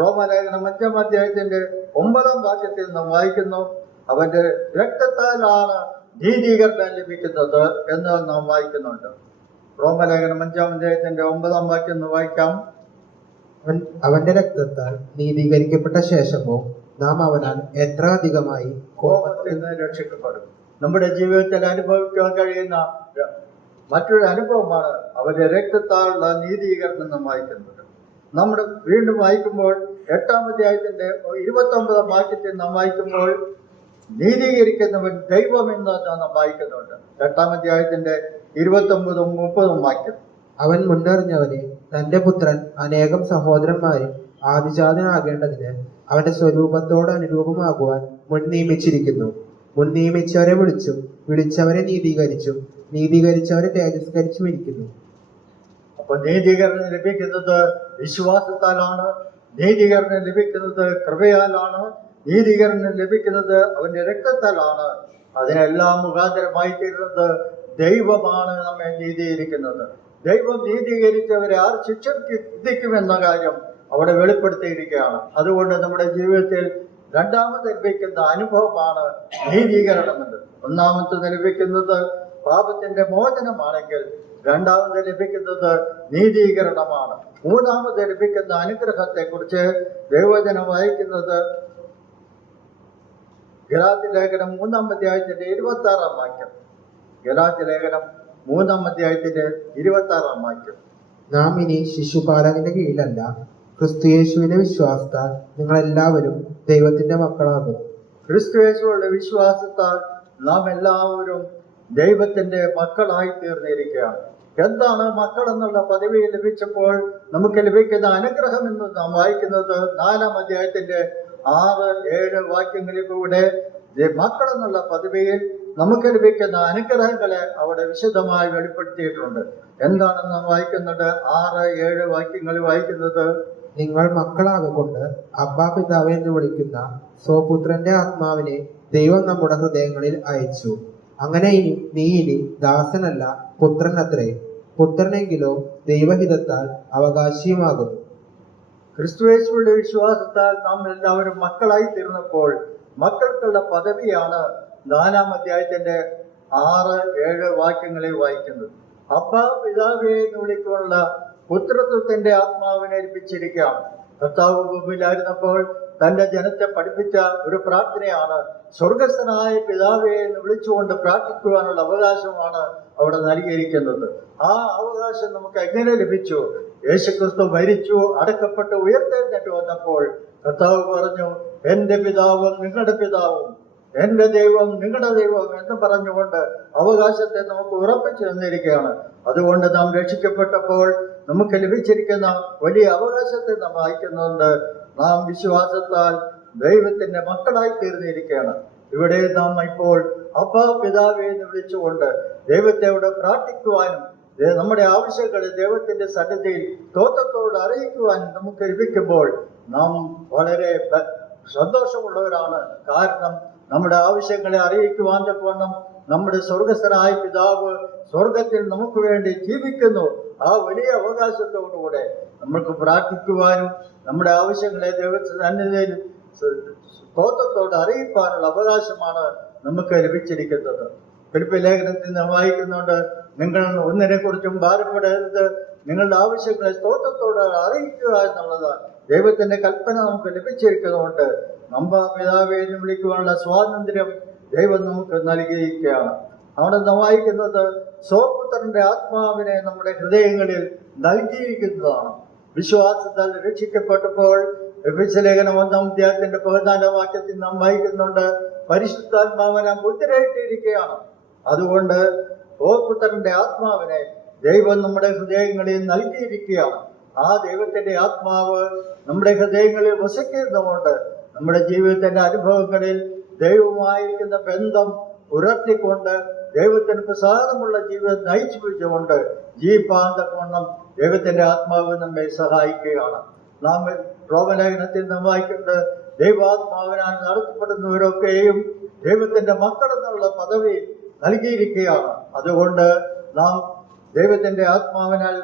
റോമാലേഖനം 5-ാം അധ്യായത്തിന്റെ 9-ാം വാക്യത്തിൽ നാം വായിക്കുന്നു, അവന്റെ രക്തത്താലാണ് നീതീകരണം ലഭിക്കുന്നത് എന്ന് നാം വായിക്കുന്നുണ്ട്. റോമാലേഖനം 5-ാം അധ്യായത്തിന്റെ 9-ാം വാക്യം ഒന്ന് വായിക്കാം. അവന്റെ രക്തത്താൽ നീതീകരിക്കപ്പെട്ട ശേഷമോ നാം അവനാൽ എത്ര അധികമായി കോപത്തിൽ നിന്ന് രക്ഷിക്കപ്പെടും. നമ്മുടെ ജീവിതത്തിൽ അനുഭവിക്കാൻ കഴിയുന്ന മറ്റൊരു അനുഭവമാണ് അവരുടെ രക്തത്താലുള്ള നീതീകരണം നാം വായിക്കുന്നത്. നമ്മൾ വീണ്ടും വായിക്കുമ്പോൾ 8-ാം അധ്യായത്തിന്റെ 29-ാം വാക്യത്തിൽ നാം വായിക്കുമ്പോൾ നീതീകരിക്കുന്നവൻ ദൈവമെന്ന് നാം വായിക്കുന്നുണ്ട്. 8-ാം അധ്യായത്തിന്റെ 29-ഉം 30-ഉം വാക്യം. അവൻ മുന്നറിഞ്ഞവനെ തന്റെ പുത്രൻ അനേകം സഹോദരന്മാരിൽ ആദിജാതനാകേണ്ടതിന് അവന്റെ സ്വരൂപത്തോട് അനുരൂപമാകുവാൻ മുൻ നിയമിച്ചിരിക്കുന്നു. മുൻ നിയമിച്ചവരെ വിളിച്ചും വിളിച്ചവരെ നീതീകരിച്ചും നീതീകരിച്ചവരെ തേജസ്കരിച്ചും ഇരിക്കുന്നു. അപ്പൊ നീതീകരണം ലഭിക്കുന്നത് വിശ്വാസത്താലാണ്, നീതീകരണം ലഭിക്കുന്നത് കൃപയാലാണ്, നീതീകരണം ലഭിക്കുന്നത് അവന്റെ രക്തത്താലാണ്. അതിനെല്ലാം മുഖാന്തരമായി തീരുന്നത് ദൈവമാണ് നമ്മെ നീതീകരിക്കുന്നത്. ദൈവം നീതീകരിച്ചവരെ ആർ ശിക്ഷയ്ക്ക് വിധിക്കുമെന്ന കാര്യം അവിടെ വെളിപ്പെടുത്തിയിരിക്കുകയാണ്. അതുകൊണ്ട് നമ്മുടെ ജീവിതത്തിൽ രണ്ടാമത് ലഭിക്കുന്ന അനുഭവമാണ് നീതീകരണം എന്നത്. ഒന്നാമത്തെ ലഭിക്കുന്നത് പാപത്തിന്റെ മോചനമാണെങ്കിൽ രണ്ടാമത് ലഭിക്കുന്നത് നീതീകരണമാണ്. മൂന്നാമത് ലഭിക്കുന്ന അനുഗ്രഹത്തെ കുറിച്ച് ദൈവവചനം വായിക്കുന്നത് ഗലാത്യ ലേഖനം 3-ാം അധ്യായത്തിന്റെ 26-ാം വാക്യം. ഗലാത്യ ലേഖനം 3-ാം അധ്യായത്തിന്റെ 26-ാം വാക്യം. നാം ഇനി ശിശുപാലകന്റെ കീഴിലല്ല, ക്രിസ്തുയേശുവിന്റെ വിശ്വാസത്താൽ നിങ്ങൾ എല്ലാവരും ദൈവത്തിന്റെ മക്കളാകും. ക്രിസ്തുയേശുവിന്റെ വിശ്വാസത്താൽ നാം എല്ലാവരും ദൈവത്തിന്റെ മക്കളായി തീർന്നിരിക്കുകയാണ്. എന്താണ് മക്കൾ എന്നുള്ള പദവി ലഭിച്ചപ്പോൾ നമുക്ക് ലഭിക്കുന്ന അനുഗ്രഹം എന്ന് നാം വായിക്കുന്നത് 4-ാം അധ്യായത്തിന്റെ 6-7 വാക്യങ്ങളിലൂടെ മക്കൾ എന്നുള്ള പദവിയിൽ നമുക്ക് ലഭിക്കുന്ന അനുഗ്രഹങ്ങളെ അവിടെ വിശദമായി വെളിപ്പെടുത്തിയിട്ടുണ്ട്. എന്താണെന്ന് നാം വായിക്കുന്നത് 6-7 വാക്യങ്ങൾ വായിക്കുന്നത്, നിങ്ങൾ മക്കളാകൊണ്ട് അബ്ബാ പിതാവേ എന്ന് വിളിക്കുന്ന സ്വപുത്രന്റെ ആത്മാവിനെ ദൈവം നമ്മുടെ ഹൃദയങ്ങളിൽ അയച്ചു. അങ്ങനെ നീ ഇനി ദാസനല്ല പുത്രൻ അത്രേ, പുത്രനെങ്കിലോ ദൈവഹിതത്താൽ അവകാശിയുമാകുന്നു. ക്രിസ്തുയേശുവിന്റെ വിശ്വാസത്താൽ നാം എല്ലാവരും മക്കളായി തീർന്നപ്പോൾ മക്കൾക്കുള്ള പദവിയാണ് 4-ാം അധ്യായത്തിന്റെ 6-7 വാക്യങ്ങളിൽ വായിക്കുന്നത്. അബ്ബാ പിതാവേ എന്ന് വിളിക്കാനുള്ള പുത്രത്വത്തിന്റെ ആത്മാവിനെ ഏൽപ്പിച്ചിരിക്കുകയാണ്. കർത്താവ് ഭൂമിയിലായിരുന്നപ്പോൾ തന്റെ ജനത്തെ പഠിപ്പിച്ച ഒരു പ്രാർത്ഥനയാണ് സ്വർഗസ്ഥനായ പിതാവേ എന്ന് വിളിച്ചുകൊണ്ട് പ്രാർത്ഥിക്കുവാനുള്ള അവകാശമാണ് അവിടെ നൽകിയിരിക്കുന്നത്. ആ അവകാശം നമുക്ക് എങ്ങനെ ലഭിച്ചു? യേശുക്രിസ്തു മരിച്ചു, അടക്കപ്പെട്ട് ഉയർത്തെഴുന്നേറ്റ് വന്നപ്പോൾ കർത്താവ് പറഞ്ഞു, എന്റെ പിതാവും നിങ്ങളുടെ പിതാവും എന്റെ ദൈവം നിങ്ങളുടെ ദൈവം എന്ന് പറഞ്ഞുകൊണ്ട് അവകാശത്തെ നമുക്ക് ഉറപ്പിച്ചു തന്നിരിക്കുകയാണ്. അതുകൊണ്ട് നാം രക്ഷിക്കപ്പെട്ടപ്പോൾ നമുക്ക് ലഭിച്ചിരിക്കുന്ന വലിയ അവകാശത്തെ നാം വായിക്കുന്നുണ്ട്. നാം വിശ്വാസത്താൽ ദൈവത്തിന്റെ മക്കളായി തീർന്നിരിക്കുകയാണ്. ഇവിടെ നാം ഇപ്പോൾ അപ്പാ പിതാവേ എന്ന് വിളിച്ചുകൊണ്ട് ദൈവത്തെ അവിടെ പ്രാർത്ഥിക്കുവാനും നമ്മുടെ ആവശ്യങ്ങളെ ദൈവത്തിന്റെ സന്നിധിയിൽ സ്തോത്രത്തോട് അറിയിക്കുവാനും നമുക്ക് ലഭിക്കുമ്പോൾ നാം വളരെ സന്തോഷമുള്ളവരാണ്. കാരണം നമ്മുടെ ആവശ്യങ്ങളെ അറിയിക്കുവാൻ തക്കവണ്ണം നമ്മുടെ സ്വർഗസ്ഥനായ പിതാവ് സ്വർഗത്തിൽ നമുക്ക് വേണ്ടി ജീവിക്കുന്നു. ആ വലിയ അവകാശത്തോടുകൂടെ നമ്മൾക്ക് പ്രാർത്ഥിക്കുവാനും നമ്മുടെ ആവശ്യങ്ങളെ ദൈവത്തിന്റെ സന്നിധിയിൽ സ്തോത്രത്തോട് അറിയിക്കാനുള്ള അവകാശമാണ് നമുക്ക് ലഭിച്ചിരിക്കുന്നത്. ഫിലിപ്പി ലേഖനത്തിൽ നാം വായിക്കുന്നുണ്ട്, നിങ്ങൾ ഒന്നിനെ കുറിച്ചും ഭാരപ്പെടരുത്, നിങ്ങളുടെ ആവശ്യങ്ങളെ സ്തോത്രത്തോട് അറിയിക്കുക എന്നുള്ളതാണ് ദൈവത്തിന്റെ കൽപ്പന നമുക്ക് ലഭിച്ചിരിക്കുന്നതുകൊണ്ട് നമ്മ പിതാവേ എന്ന് വിളിക്കുവാനുള്ള സ്വാതന്ത്ര്യം ദൈവം നമുക്ക് നൽകിയിരിക്കുകയാണ്. അവിടെ നാം വായിക്കുന്നത് സ്വപുത്രന്റെ ആത്മാവിനെ നമ്മുടെ ഹൃദയങ്ങളിൽ നൽകിയിരിക്കുന്നതാണ്. വിശ്വാസത്താൽ രക്ഷിക്കപ്പെട്ടപ്പോൾ എഫെസ്യലേഖനം 1-ാം അധ്യായത്തിന്റെ 14-ാം വാക്യത്തിൽ നാം വായിക്കുന്നുണ്ട്, പരിശുദ്ധാത്മാവിനെ മുദ്രയിട്ടിരിക്കുകയാണ്. അതുകൊണ്ട് സ്വപുത്രന്റെ ആത്മാവിനെ ദൈവം നമ്മുടെ ഹൃദയങ്ങളിൽ നൽകിയിരിക്കുകയാണ്. ആ ദൈവത്തിന്റെ ആത്മാവ് നമ്മുടെ ഹൃദയങ്ങളിൽ വസിക്കുന്നതുകൊണ്ട് നമ്മുടെ ജീവിതത്തിന്റെ അനുഭവങ്ങളിൽ ദൈവവുമായിരിക്കുന്ന ബന്ധം ഉയർത്തിക്കൊണ്ട് ദൈവത്തിന് പ്രസാദമുള്ള ജീവിതം നയിച്ചു പിടിച്ചുകൊണ്ട് ജീവിപ്പാൻ തക്കവണ്ണം ദൈവത്തിന്റെ ആത്മാവ് നമ്മെ സഹായിക്കുകയാണ്. നാം റോമലേഖനത്തിൽ നാം വായിക്കുന്നത് ദൈവാത്മാവിനാൽ നടത്തപ്പെടുന്നവരൊക്കെയും ദൈവത്തിന്റെ മക്കൾ എന്നുള്ള പദവി നൽകിയിരിക്കുകയാണ്. അതുകൊണ്ട് നാം ദൈവത്തിന്റെ ആത്മാവിനാൽ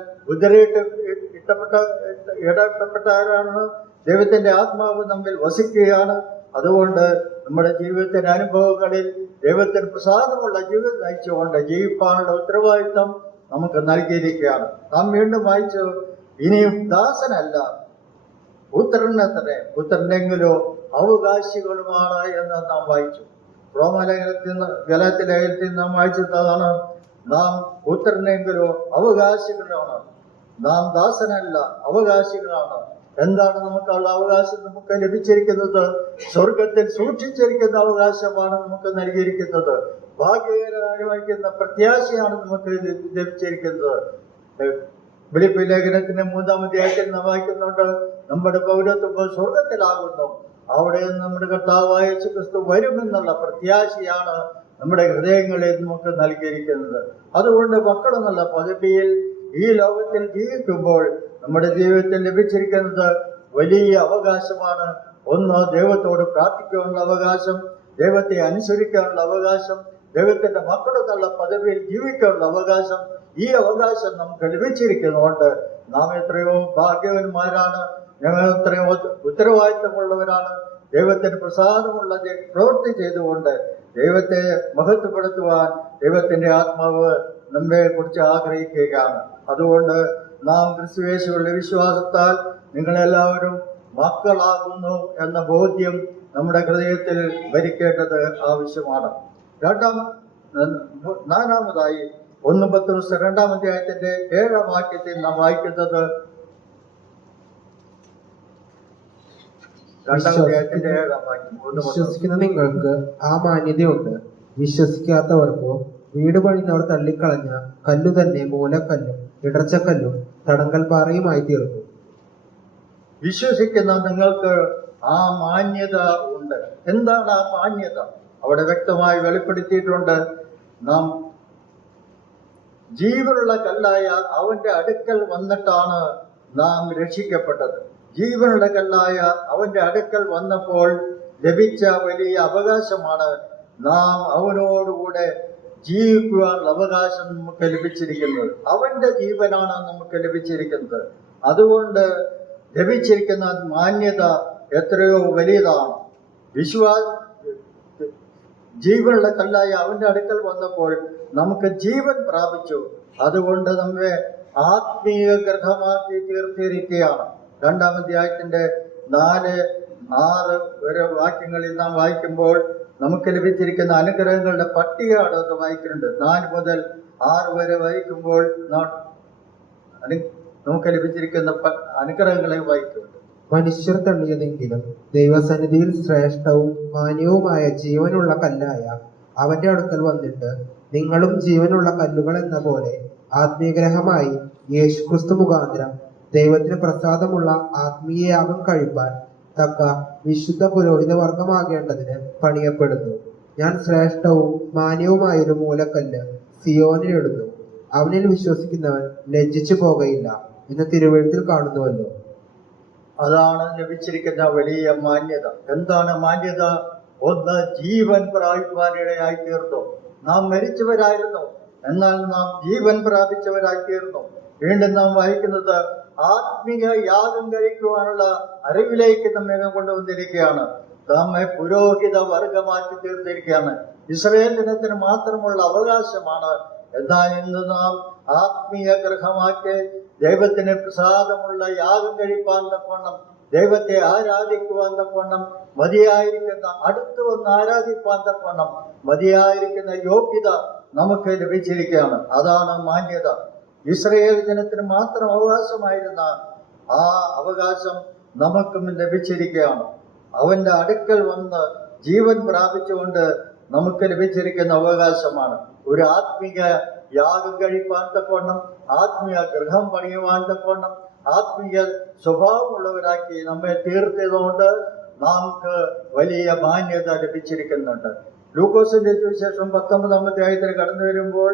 ഇടപെട്ടവരാണ്. ദൈവത്തിന്റെ ആത്മാവ് നമ്മിൽ വസിക്കുകയാണ്. അതുകൊണ്ട് നമ്മുടെ ജീവിതത്തിന്റെ അനുഭവങ്ങളിൽ ദൈവത്തിന് പ്രസാദമുള്ള ജീവിതം നയിച്ചുകൊണ്ട് ജീവിപ്പാനുള്ള ഉത്തരവാദിത്വം നമുക്ക് നൽകിയിരിക്കുകയാണ്. നാം വീണ്ടും വായിച്ചു, ഇനിയും ദാസനല്ല പുത്രനെത്രേ, പുത്രനെങ്കിലോ അവകാശികളുമാണ് എന്ന് നാം വായിച്ചു. റോമാലേഖനത്തിൽ നിന്ന് ഗലാത്യ ലേഖനത്തിൽ നാം വായിച്ചതാണ്, നാം പുത്രനെങ്കിലോ അവകാശികളാണ്, നാം ദാസനല്ല അവകാശികളാണ്. എന്താണ് നമുക്കുള്ള അവകാശം? നമുക്ക് ലഭിച്ചിരിക്കുന്നത് സ്വർഗത്തിൽ സൂക്ഷിച്ചിരിക്കുന്ന അവകാശമാണ് നമുക്ക് നൽകിയിരിക്കുന്നത്. ഭാഗ്യകരമായിരിക്കുന്ന പ്രത്യാശയാണ് നമുക്ക് ലഭിച്ചിരിക്കുന്നത്. ഫിലിപ്പി ലേഖനത്തിന്റെ 3-ാം അധ്യായത്തിൽ നാം വായിക്കുന്നുണ്ട്, നമ്മുടെ പൗരത്വം സ്വർഗത്തിലാകുന്നു, അവിടെ നമ്മുടെ കർത്താവായ യേശുക്രിസ്തു വരുമെന്നുള്ള പ്രത്യാശയാണ് നമ്മുടെ ഹൃദയങ്ങളിൽ നമുക്ക് നൽകിയിരിക്കുന്നത്. അതുകൊണ്ട് മക്കളെന്നുള്ള പദവിയിൽ ഈ ലോകത്തിൽ ജീവിക്കുമ്പോൾ നമ്മുടെ ജീവിതത്തിൽ ലഭിച്ചിരിക്കുന്നത് വലിയ അവകാശമാണ്. ഒന്ന്, ദൈവത്തോട് പ്രാർത്ഥിക്കാനുള്ള അവകാശം, ദൈവത്തെ അനുസരിക്കാനുള്ള അവകാശം, ദൈവത്തിന്റെ മക്കളെന്നുള്ള പദവിയിൽ ജീവിക്കാനുള്ള അവകാശം. ഈ അവകാശം നമുക്ക് ലഭിച്ചിരിക്കുന്നതുകൊണ്ട് നാം എത്രയോ ഭാഗ്യവന്മാരാണ്, ഞങ്ങൾ എത്രയോ ഉത്തരവാദിത്തമുള്ളവരാണ്. ദൈവത്തിന് പ്രസാദമുള്ള പ്രവൃത്തി ചെയ്തുകൊണ്ട് ദൈവത്തെ മഹത്വപ്പെടുത്തുവാൻ ദൈവത്തിന്റെ ആത്മാവ് നമ്മെ കുറിച്ച് ആഗ്രഹിക്കുകയാണ്. അതുകൊണ്ട് നാം ക്രിസ്തുയേശുവിന്റെ വിശ്വാസത്താൽ നിങ്ങളെല്ലാവരും മക്കളാകുന്നു എന്ന ബോധ്യം നമ്മുടെ ഹൃദയത്തിൽ ഭരിക്കേണ്ടത് ആവശ്യമാണ്. നാലാമതായി 1 പത്രോസ് 2-ാം അധ്യായത്തിന്റെ 7-ാം വാക്യത്തിൽ നാം വായിക്കുന്നത്, 2-ാം അധ്യായത്തിന്റെ 7-ാം വാക്യം, വിശ്വസിക്കുന്ന നിങ്ങൾക്ക് ആ മാന്യതയുണ്ട്. വിശ്വസിക്കാത്തവർക്കോ വീട് പണിയുന്നവർ തള്ളിക്കളഞ്ഞ കല്ലു തന്നെ മൂലക്കല്ലും ഇടർച്ചക്കല്ലും തടങ്കൽ പാറയുമായി തീർന്നു. വിശ്വസിക്കുന്ന നിങ്ങൾക്ക് ആ മാന്യത ഉണ്ട്. എന്താണ് ആ മാന്യത? അവിടെ വ്യക്തമായി വെളിപ്പെടുത്തിയിട്ടുണ്ട്. നാം ജീവനുള്ള കല്ലായ അവന്റെ അടുക്കൽ വന്നിട്ടാണ് നാം രക്ഷിക്കപ്പെട്ടത്. ജീവനുള്ള കല്ലായ അവന്റെ അടുക്കൽ വന്നപ്പോൾ ലഭിച്ച വലിയ അവകാശമാണ് നാം അവനോടുകൂടെ ജീവിക്കുവാനുള്ള അവകാശം നമുക്ക് ലഭിച്ചിരിക്കുന്നത്. അവന്റെ ജീവനാണ് നമുക്ക് ലഭിച്ചിരിക്കുന്നത്. അതുകൊണ്ട് ലഭിച്ചിരിക്കുന്ന മാന്യത എത്രയോ വലിയതാണ്. ജീവനുള്ള കല്ലായ അവന്റെ അടുക്കൽ വന്നപ്പോൾ നമുക്ക് ജീവൻ പ്രാപിച്ചു. അതുകൊണ്ട് നമ്മെ ആത്മീയ ഗ്രഹമാക്കി തീർത്തിരിക്കുകയാണ്. 2-ാം അധ്യായത്തിന്റെ 4-6 വരെ വാക്യങ്ങളിൽ നാം വായിക്കുമ്പോൾ നമുക്ക് ലഭിച്ചിരിക്കുന്ന അനുഗ്രഹങ്ങളുടെ പട്ടിക അവിടെ വായിക്കുന്നുണ്ട്. 4 മുതൽ 6 വരെ വായിക്കുമ്പോൾ നമുക്ക് ലഭിച്ചിരിക്കുന്ന അനുഗ്രഹങ്ങളെ വായിക്കുന്നുണ്ട്. മനുഷ്യർ തള്ളിയതെങ്കിലും ദൈവസന്നിധിയിൽ ശ്രേഷ്ഠവും മാന്യവുമായ ജീവനുള്ള കല്ലായ അവന്റെ അടുക്കൽ വന്നിട്ട് നിങ്ങളും ജീവനുള്ള കല്ലുകൾ എന്ന പോലെ ആത്മീയഗ്രഹമായി യേശുക്രിസ്തു മുഖാന്തരം ദൈവത്തിന് പ്രസാദമുള്ള ആത്മീയ യാഗം കഴിപ്പാൻ തക്ക വിശുദ്ധ പുരോഹിത വർഗമാകേണ്ടതിന് പണിയപ്പെടുന്നു. ഞാൻ ശ്രേഷ്ഠവും മാന്യവുമായൊരു മൂലക്കല്ല് സിയോനിലിടുന്നു, അവനിൽ വിശ്വസിക്കുന്നവൻ ലജ്ജിച്ചു പോകയില്ല എന്ന് തിരുവെഴുത്തിൽ കാണുന്നുവല്ലോ. അതാണ് ലഭിച്ചിരിക്കുന്ന വലിയ മാന്യത. എന്താണ് മാന്യത? ഒന്ന്, ജീവൻ പ്രാപിപ്പാനിടയായി തീർന്നു. നാം മരിച്ചവരായിരുന്നു, എന്നാൽ നാം ജീവൻ പ്രാപിച്ചവരായി തീർന്നു. വീണ്ടും നാം വായിക്കുന്നത് ആത്മീയ യാഗം കഴിക്കുവാനുള്ള അറിവിലേക്ക് നമ്മെ കൊണ്ടുവന്നിരിക്കുകയാണ്. നമ്മെ പുരോഹിത വർഗമാക്കി തീർത്തിരിക്കുകയാണ്. ഇസ്രായേൽ ദിനത്തിന് മാത്രമുള്ള അവകാശമാണ്. എന്നാൽ ഇന്ന് നാം ആത്മീയ ഗ്രഹമാക്കി ദൈവത്തിന് പ്രസാദമുള്ള യാഗം കഴിപ്പാൻ തക്കവണ്ണം, ദൈവത്തെ ആരാധിക്കുവാൻ തക്കവണ്ണം മതിയായിരിക്കുന്ന, അടുത്തു വന്ന് ആരാധിപ്പാൻ തക്കവണ്ണം മതിയായിരിക്കുന്ന യോഗ്യത നമുക്ക് ലഭിച്ചിരിക്കുകയാണ്. അതാണ് മാന്യത. ഇസ്രായേൽ ജനത്തിന് മാത്രം അവകാശമായിരുന്ന ആ അവകാശം നമുക്കും ലഭിച്ചിരിക്കുകയാണ്. അവന്റെ അടുക്കൽ വന്ന് ജീവൻ പ്രാപിച്ചുകൊണ്ട് നമുക്ക് ലഭിച്ചിരിക്കുന്ന അവകാശമാണ്. ഒരു ആത്മീയ യാഗം കഴിപ്പാൻ തക്കവണ്ണം, ആത്മീയ ഗൃഹം പണിയുവാൻ തക്കവണ്ണം, ആത്മീയ സ്വഭാവമുള്ളവരാക്കി നമ്മെ തീർത്തതുകൊണ്ട് നമുക്ക് വലിയ മാന്യത ലഭിച്ചിരിക്കുന്നുണ്ട്. ലൂക്കോസിന്റെ സുവിശേഷം 19-ാം അധ്യായത്തിൽ കടന്നു വരുമ്പോൾ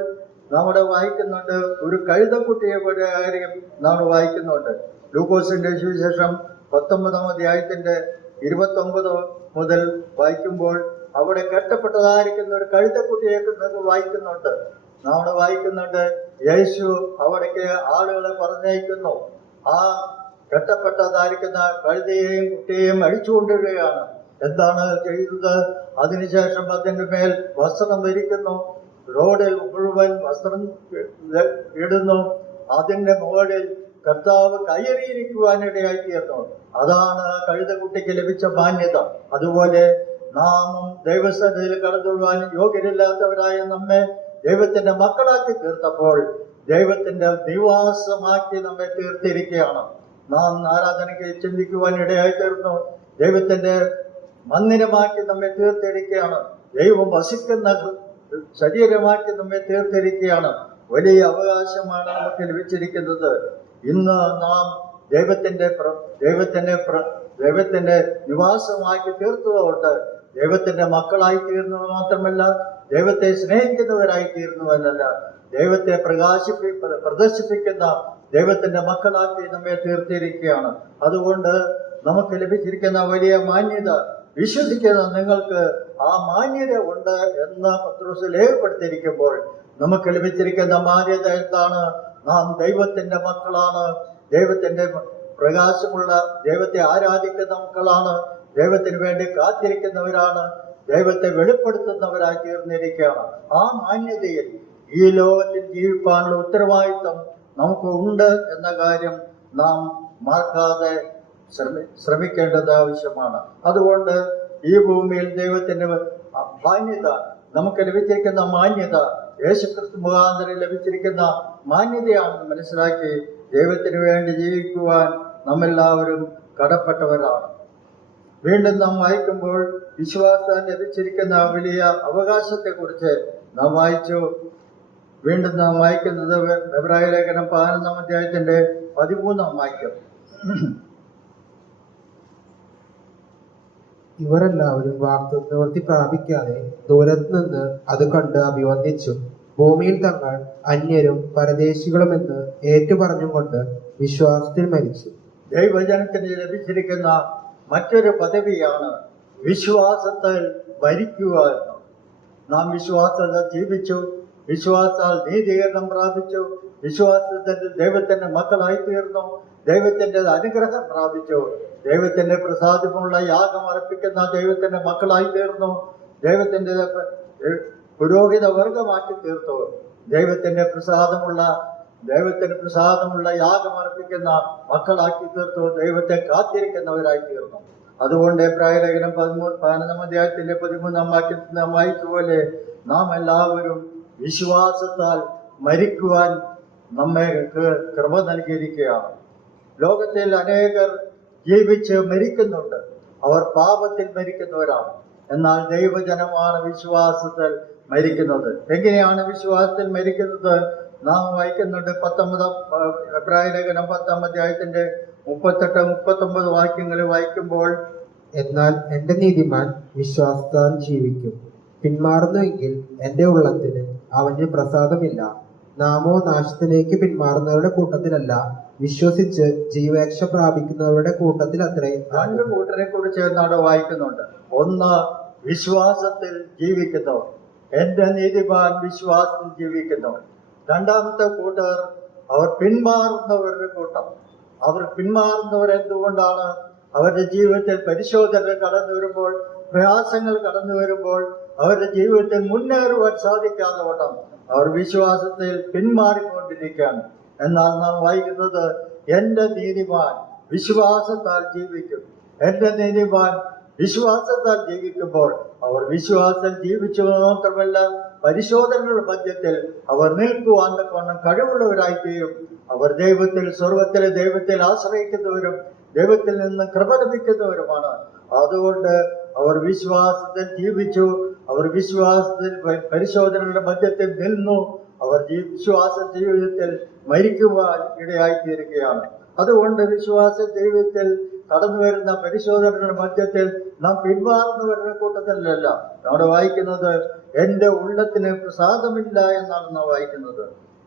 നമ്മുടെ വായിക്കുന്നുണ്ട്, ഒരു കഴുതക്കുട്ടിയെ പോലെ കാര്യം നാം വായിക്കുന്നുണ്ട്. ലൂക്കോസിന്റെ സുവിശേഷം 19-ാം അധ്യായത്തിന്റെ 29 മുതൽ വായിക്കുമ്പോൾ അവിടെ കെട്ടപ്പെട്ടതായിരിക്കുന്ന ഒരു കഴുതക്കുട്ടിയെ വായിക്കുന്നുണ്ട്. നാം വായിക്കുന്നുണ്ട്, യേശു അവിടേക്ക് ആളുകളെ പറഞ്ഞയക്കുന്നു. ആ കെട്ടപ്പെട്ടതായിരിക്കുന്ന കഴുതയെയും കുട്ടിയെയും അഴിച്ചുകൊണ്ടിടുകയാണ്. എന്താണ് ചെയ്തത്? അതിനുശേഷം അതിൻ്റെ മേൽ വസ്ത്രം ധരിക്കുന്നു, റോഡിൽ മുഴുവൻ വസ്ത്രം ഇടുന്നു. അതിന്റെ മുകളിൽ കർത്താവ് കയറിയിരിക്കുവാനിടയായി തീർന്നു. അതാണ് കഴുതക്കുട്ടിക്ക് ലഭിച്ച മാന്യത. അതുപോലെ നാമും ദൈവസന്നിധിയിൽ കടന്നുകൊള്ളുവാൻ യോഗ്യരില്ലാത്തവരായ നമ്മെ ദൈവത്തിന്റെ മക്കളാക്കി തീർത്തപ്പോൾ ദൈവത്തിന്റെ നിവാസമാക്കി നമ്മെ തീർത്തിരിക്കുകയാണ്. നാം ആരാധനയ്ക്ക് ചിന്തിക്കുവാൻ ഇടയായി തീർന്നു. ദൈവത്തിന്റെ മന്ദിരമാക്കി നമ്മെ തീർത്തിരിക്കുകയാണ്. ദൈവം വസിക്കുന്ന ശരീരമാക്കി നമ്മെ തീർത്തിരിക്കുകയാണ്. വലിയ അവകാശമാണ് നമുക്ക് ലഭിച്ചിരിക്കുന്നത്. ഇന്ന് നാം ദൈവത്തിന്റെ നിവാസമാക്കി തീർത്തതുകൊണ്ട് ദൈവത്തിന്റെ മക്കളായി തീർന്നത് മാത്രമല്ല, ദൈവത്തെ സ്നേഹിക്കുന്നവരായി തീർന്നുവല്ല, ദൈവത്തെ പ്രദർശിപ്പിക്കുന്ന ദൈവത്തിന്റെ മക്കളാക്കി നമ്മെ തീർത്തിരിക്കുകയാണ്. അതുകൊണ്ട് നമുക്ക് ലഭിച്ചിരിക്കുന്ന വലിയ മാന്യത, വിശ്വസിക്കുന്ന നിങ്ങൾക്ക് ആ മാന്യത ഉണ്ട് എന്ന് പത്രോസ് രേഖപ്പെടുത്തിയിരിക്കുമ്പോൾ നമുക്ക് ലഭിച്ചിരിക്കുന്ന മാന്യത എന്താണ്? നാം ദൈവത്തിന്റെ മക്കളാണ്, ദൈവത്തിന്റെ പ്രകാശമുള്ള ദൈവത്തെ ആരാധിക്കുന്ന മക്കളാണ്, ദൈവത്തിന് വേണ്ടി കാത്തിരിക്കുന്നവരാണ്, ദൈവത്തെ വെളിപ്പെടുത്തുന്നവരായി തീർന്നിരിക്കുകയാണ്. ആ മാന്യതയിൽ ഈ ലോകത്തിൽ ജീവിക്കാനുള്ള ഉത്തരവാദിത്വം നമുക്ക് ഉണ്ട് എന്ന കാര്യം നാം മറക്കാതെ ശ്രമിക്കേണ്ടത് ആവശ്യമാണ്. അതുകൊണ്ട് ഈ ഭൂമിയിൽ ദൈവത്തിന്റെ മാന്യത, നമുക്ക് ലഭിച്ചിരിക്കുന്ന മാന്യത യേശുക്രിസ്തു മുഖാന്തരം ലഭിച്ചിരിക്കുന്ന മാന്യതയാണെന്ന് മനസ്സിലാക്കി ദൈവത്തിന് വേണ്ടി ജീവിക്കുവാൻ നമ്മെല്ലാവരും കടപ്പെട്ടവരാണ്. വീണ്ടും നാം വായിക്കുമ്പോൾ വിശ്വാസം ലഭിച്ചിരിക്കുന്ന വലിയ അവകാശത്തെക്കുറിച്ച് നാം വായിച്ചു. വീണ്ടും നാം വായിക്കുന്നത് എബ്രായ ലേഖനം 11-ാം അധ്യായത്തിന്റെ 13-ാം വാക്യം. ഇവരെല്ലാവരും വാഗ്ദത്തം നിവൃത്തി പ്രാപിക്കാതെ ദൂരത്ത് നിന്ന് അത് കണ്ട് അഭിവന്ദിച്ചു. ഭൂമിയിൽ തങ്ങൾ അന്യരും പരദേശികളുമെന്ന് ഏറ്റുപറഞ്ഞുകൊണ്ട് വിശ്വാസത്തിൽ മരിച്ചു. ദൈവജനത്തിന് ലഭിച്ചിരിക്കുന്ന മറ്റൊരു പദവിയാണ് വിശ്വാസത്തിൽ മരിക്കുക എന്ന്. നാം വിശ്വാസത്തിൽ ജീവിച്ചു, വിശ്വാസാൽ നീതീകരണം പ്രാപിച്ചു, വിശ്വാസത്തിൽ ദൈവത്തിന്റെ മക്കളായി തീർന്നു, ദൈവത്തിന്റെ അനുഗ്രഹം പ്രാപിച്ചു, ദൈവത്തിന്റെ പ്രസാദമുള്ള യാഗം അർപ്പിക്കുന്ന ദൈവത്തിന്റെ മക്കളായി തീർന്നു, ദൈവത്തിന്റെ പുരോഹിത വർഗമാക്കി തീർത്തു, ദൈവത്തിന് പ്രസാദമുള്ള യാഗം അർപ്പിക്കുന്ന മക്കളാക്കി തീർത്തു, ദൈവത്തെ കാത്തിരിക്കുന്നവരായി തീർന്നു. അതുകൊണ്ട് എബ്രായ ലേഖനം 11-ാം അധ്യായത്തിന്റെ 13-ാം വാക്യത്തിൽ നാം വായിച്ചതുപോലെ നാം എല്ലാവരും വിശ്വാസത്താൽ മരിക്കുവാൻ നമ്മൾക്ക് കൃപ നൽകിയിരിക്കുകയാണ്. ലോകത്തിൽ അനേകർ ജീവിച്ച് മരിക്കുന്നുണ്ട്, അവർ പാപത്തിൽ മരിക്കുന്നവരാണ്. എന്നാൽ ദൈവജനമാണ് വിശ്വാസത്തിൽ മരിക്കുന്നത്. എങ്ങനെയാണ് വിശ്വാസത്തിൽ മരിക്കുന്നത്? നാം വായിക്കുന്നുണ്ട് 19-ാം എബ്രായ ലേഖനം 10-ാം അധ്യായത്തിന്റെ 38-39 വാക്യങ്ങൾ വായിക്കുമ്പോൾ, എന്നാൽ എന്റെ നീതിമാൻ വിശ്വാസത്താൽ ജീവിക്കും. പിന്മാറുന്നുവെങ്കിൽ എന്റെ ഉള്ളത്തിന് അവന് പ്രസാദമില്ല. നാമോ നാശത്തിലേക്ക് പിന്മാറുന്നവരുടെ കൂട്ടത്തിലല്ല, വിശ്വസിച്ച് ജീവരക്ഷ പ്രാപിക്കുന്നവരുടെ കൂട്ടത്തിൽ അത്രേ. രണ്ട് കൂട്ടരെ കുറിച്ച് നാട് വായിക്കുന്നുണ്ട്. ഒന്ന്, വിശ്വാസത്തിൽ ജീവിക്കുന്നവർ, എന്റെ നീതിമാൻ വിശ്വാസത്തിൽ ജീവിക്കുന്നവർ. രണ്ടാമത്തെ കൂട്ടർ അവർ പിന്മാറുന്നവരുടെ കൂട്ടം. അവർ പിന്മാറുന്നവർ എന്തുകൊണ്ടാണ്? അവരുടെ ജീവിതത്തിൽ പരിശോധന കടന്നു വരുമ്പോൾ, പ്രയാസങ്ങൾ കടന്നു വരുമ്പോൾ, അവരുടെ ജീവിതത്തിൽ മുന്നേറുവാൻ സാധിക്കാതെ വണ്ണം അവർ വിശ്വാസത്തിൽ പിന്മാറിക്കൊണ്ടിരിക്കുകയാണ്. എന്നാൽ നാം വായിക്കുന്നത്, എന്റെ നീതിമാൻ വിശ്വാസത്താൽ ജീവിക്കും. എന്റെ നീതിമാൻ വിശ്വാസത്താൽ ജീവിക്കുമ്പോൾ അവർ വിശ്വാസം ജീവിച്ചു മാത്രമല്ല, പരിശോധനകളുടെ മധ്യത്തിൽ അവർ നിൽക്കുവാൻ തക്കവണ്ണം കഴിവുള്ളവരായി തീരും. അവർ സ്വർഗത്തിലെ ദൈവത്തിൽ ആശ്രയിക്കുന്നവരും ദൈവത്തിൽ നിന്ന് കൃപ ലഭിക്കുന്നവരുമാണ്. അതുകൊണ്ട് അവർ വിശ്വാസത്തിൽ ജീവിച്ചു, അവർ വിശ്വാസത്തിൽ പരിശോധനകളുടെ മധ്യത്തിൽ നിന്നു, അവർ വിശ്വാസ ജീവിതത്തിൽ മരിക്കുവാൻ ഇടയായിത്തീരുകയാണ്. അതുകൊണ്ട് വിശ്വാസ ജീവിതത്തിൽ കടന്നു വരുന്ന പരിശോധനകളുടെ മധ്യത്തിൽ നാം പിന്മാറുന്നവരുടെ കൂട്ടത്തിലല്ല. നമ്മുടെ വായിക്കുന്നത്, എന്റെ ഉള്ളത്തിന് പ്രസാദമില്ല എന്നാണ് നാം വായിക്കുന്നത്.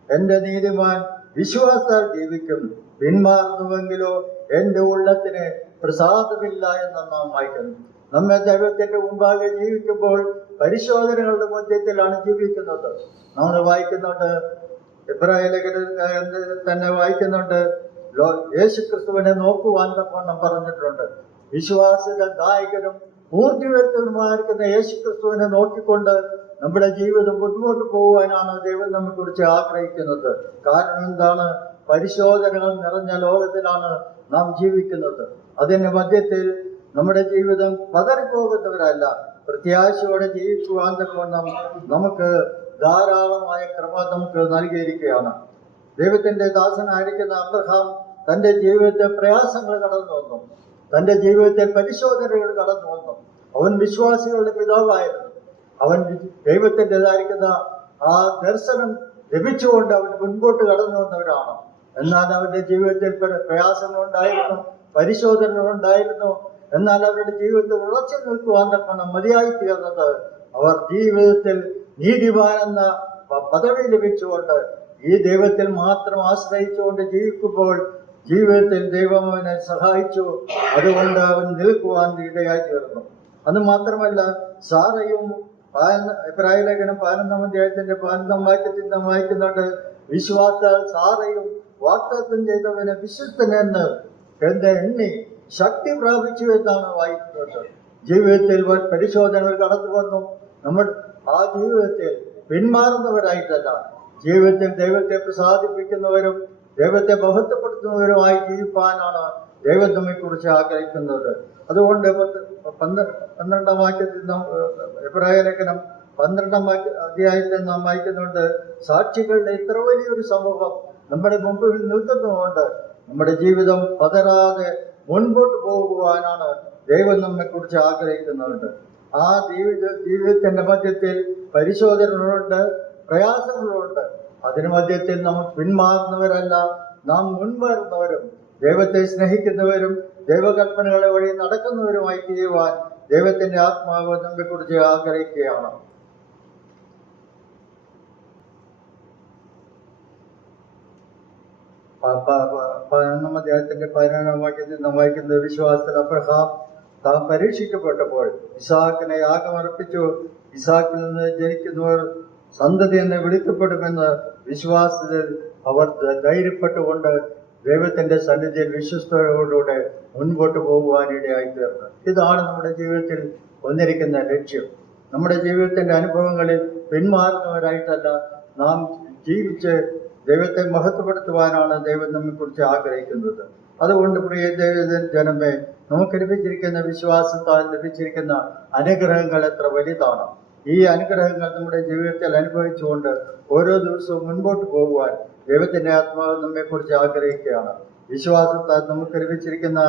എന്റെ നീതിമാൻ വിശ്വാസത്താൽ ജീവിക്കും, പിന്മാറുന്നുവെങ്കിലോ എന്റെ ഉള്ളത്തിന് പ്രസാദമില്ല എന്നാണ് നാം വായിക്കുന്നത്. നമ്മെ ദൈവത്തിന്റെ മുമ്പാകെ ജീവിക്കുമ്പോൾ പരിശോധനകളുടെ മധ്യത്തിലാണ് ജീവിക്കുന്നത്. നമ്മൾ വായിക്കുന്നുണ്ട്, എബ്രായ ലേഖനത്തിൽ തന്നെ വായിക്കുന്നുണ്ട്, യേശുക്രിസ്തുവിനെ നോക്കുവാൻ തക്കവണ്ണം പറഞ്ഞിട്ടുണ്ട്. വിശ്വാസത്തിന്റെ നായകനും പൂർത്തിവരുത്തനുമായിരിക്കുന്ന യേശുക്രിസ്തുവിനെ നോക്കിക്കൊണ്ട് നമ്മുടെ ജീവിതം മുന്നോട്ട് പോകുവാനാണ് ദൈവം നമ്മെ കുറിച്ച് ആഗ്രഹിക്കുന്നത്. കാരണം എന്താണ്? പരിശോധനകൾ നിറഞ്ഞ ലോകത്തിലാണ് നാം ജീവിക്കുന്നത്. അതിന്റെ മധ്യത്തിൽ നമ്മുടെ ജീവിതം പതറിപ്പോകുന്നവരല്ല, പ്രത്യാശയോടെ ജീവിക്കുവാൻ തക്കവണ്ണം നമുക്ക് ധാരാളമായ കൃപ നമുക്ക് നൽകിയിരിക്കുകയാണ്. ദൈവത്തിന്റെ ദാസനായിരിക്കുന്ന അബ്രഹാം തന്റെ ജീവിതത്തിൽ പ്രയാസങ്ങൾ കടന്നു വന്നു, തന്റെ ജീവിതത്തിൽ പരിശോധനകൾ കടന്നു വന്നു. അവൻ വിശ്വാസികളുടെ പിതാവായിരുന്നു. അവൻ ദൈവത്തിൻ്റെതായിരിക്കുന്ന ആ ദർശനം ലഭിച്ചുകൊണ്ട് അവൻ മുൻപോട്ട് കടന്നു വന്നവരാണ്. എന്നാൽ അവരുടെ ജീവിതത്തിൽ പ്രയാസങ്ങളുണ്ടായിരുന്നു, പരിശോധനകളുണ്ടായിരുന്നു. എന്നാൽ അവരുടെ ജീവിതത്തിൽ ഉറച്ചു നിൽക്കുവാൻ തക്കണം മതിയായി തീർന്നത് അവർ ജീവിതത്തിൽ നീതിമാൻ എന്ന പദവി ലഭിച്ചുകൊണ്ട് ഈ ദൈവത്തിൽ മാത്രം ആശ്രയിച്ചുകൊണ്ട് ജീവിക്കുമ്പോൾ ജീവിതത്തിൽ ദൈവം അവനെ സഹായിച്ചു. അതുകൊണ്ട് അവൻ നിൽക്കുവാൻ ഇടയായി തീർന്നു. അത് മാത്രമല്ല, സാറയും എബ്രായ ലേഖനം 11-ാം അധ്യായത്തിന്റെ 15-ാം വാക്യത്തിൽ നാം വായിക്കുന്നുണ്ട്, വിശ്വാസത്താൽ സാറയും വാഗ്ദത്തം ചെയ്തവനെ വിശ്വസ്തനെന്ന് എണ്ണി ശക്തി പ്രാപിച്ചു എന്നാണ് വായിക്കുന്നത്. ജീവിതത്തിൽ പരിശോധനകൾ കടന്നു വന്നു. നമ്മൾ ആ ജീവിതത്തിൽ പിന്മാറുന്നവരായിട്ടല്ല, ജീവിതത്തിൽ ദൈവത്തെ പ്രസാദിപ്പിക്കുന്നവരും ദൈവത്തെ മഹത്വപ്പെടുത്തുന്നവരുമായി ജീവിപ്പാനാണ് ദൈവം നമ്മെക്കുറിച്ച് ആഗ്രഹിക്കുന്നത്. അതുകൊണ്ട് 12-ാം വാക്യത്തിൽ നാം എബ്രായ ലേഖനം 12-ാം അധ്യായത്തിൽ നാം വായിക്കുന്നുണ്ട്, സാക്ഷികളുടെ ഇത്ര വലിയൊരു സമൂഹം നമ്മുടെ മുമ്പിൽ നിൽക്കുന്നതുകൊണ്ട് നമ്മുടെ ജീവിതം പതരാതെ മുൻപോട്ട് പോകുവാനാണ് ദൈവം നമ്മെക്കുറിച്ച് ആഗ്രഹിക്കുന്നുണ്ട്. ആ ജീവിതത്തിന്റെ മധ്യത്തിൽ പരിശോധനകളുണ്ട്, പ്രയാസങ്ങളുണ്ട്. അതിന് മധ്യത്തിൽ നമ്മൾ പിന്മാറുന്നവരല്ല, നാം മുൻവരുന്നവരും ദൈവത്തെ സ്നേഹിക്കുന്നവരും ദൈവകൽപ്പനകളെ വഴി നടക്കുന്നവരുമായി ചെയ്യുവാൻ ദൈവത്തിന്റെ ആത്മാവ് നമ്മെക്കുറിച്ച് ആഗ്രഹിക്കുകയാണ്. പതിനൊന്നാം അധ്യായത്തിന്റെ 17-ാം വാക്യത്തിൽ നാം വായിക്കുന്നത്, വിശ്വാസത്തിൽ അബ്രഹാം താൻ പരീക്ഷിക്കപ്പെട്ടപ്പോൾ ഇസാക്കിനെ യാഗമർപ്പിച്ചു. ഇസാക്കിൽ നിന്ന് ജനിക്കുന്നവർ സന്തതി എന്ന് വിളിക്കപ്പെടുമെന്ന് വിശ്വാസത്തിൽ അവർ ധൈര്യപ്പെട്ടുകൊണ്ട് ദൈവത്തിന്റെ സന്നിധിയിൽ വിശ്വസ്തയോടുകൂടെ മുൻപോട്ട് പോകുവാനിടയായി തീർന്നു. ഇതാണ് നമ്മുടെ ജീവിതത്തിൽ വന്നിരിക്കുന്ന ലക്ഷ്യം. നമ്മുടെ ജീവിതത്തിന്റെ അനുഭവങ്ങളിൽ പിന്മാറുന്നവരായിട്ടല്ല, നാം ജീവിച്ച് ദൈവത്തെ മഹത്വപ്പെടുത്തുവാനാണ് ദൈവം നമ്മെക്കുറിച്ച് ആഗ്രഹിക്കുന്നത്. അതുകൊണ്ട് പ്രിയ ജനമേ, നമുക്ക് ലഭിച്ചിരിക്കുന്ന വിശ്വാസത്താൽ ലഭിച്ചിരിക്കുന്ന അനുഗ്രഹങ്ങൾ എത്ര വലുതാണ്. ഈ അനുഗ്രഹങ്ങൾ നമ്മുടെ ജീവിതത്തിൽ അനുഭവിച്ചുകൊണ്ട് ഓരോ ദിവസവും മുൻപോട്ട് പോകുവാൻ ദൈവത്തിന്റെ ആത്മാവ് നമ്മെക്കുറിച്ച് ആഗ്രഹിക്കുകയാണ്. വിശ്വാസത്താൽ നമുക്ക് ലഭിച്ചിരിക്കുന്ന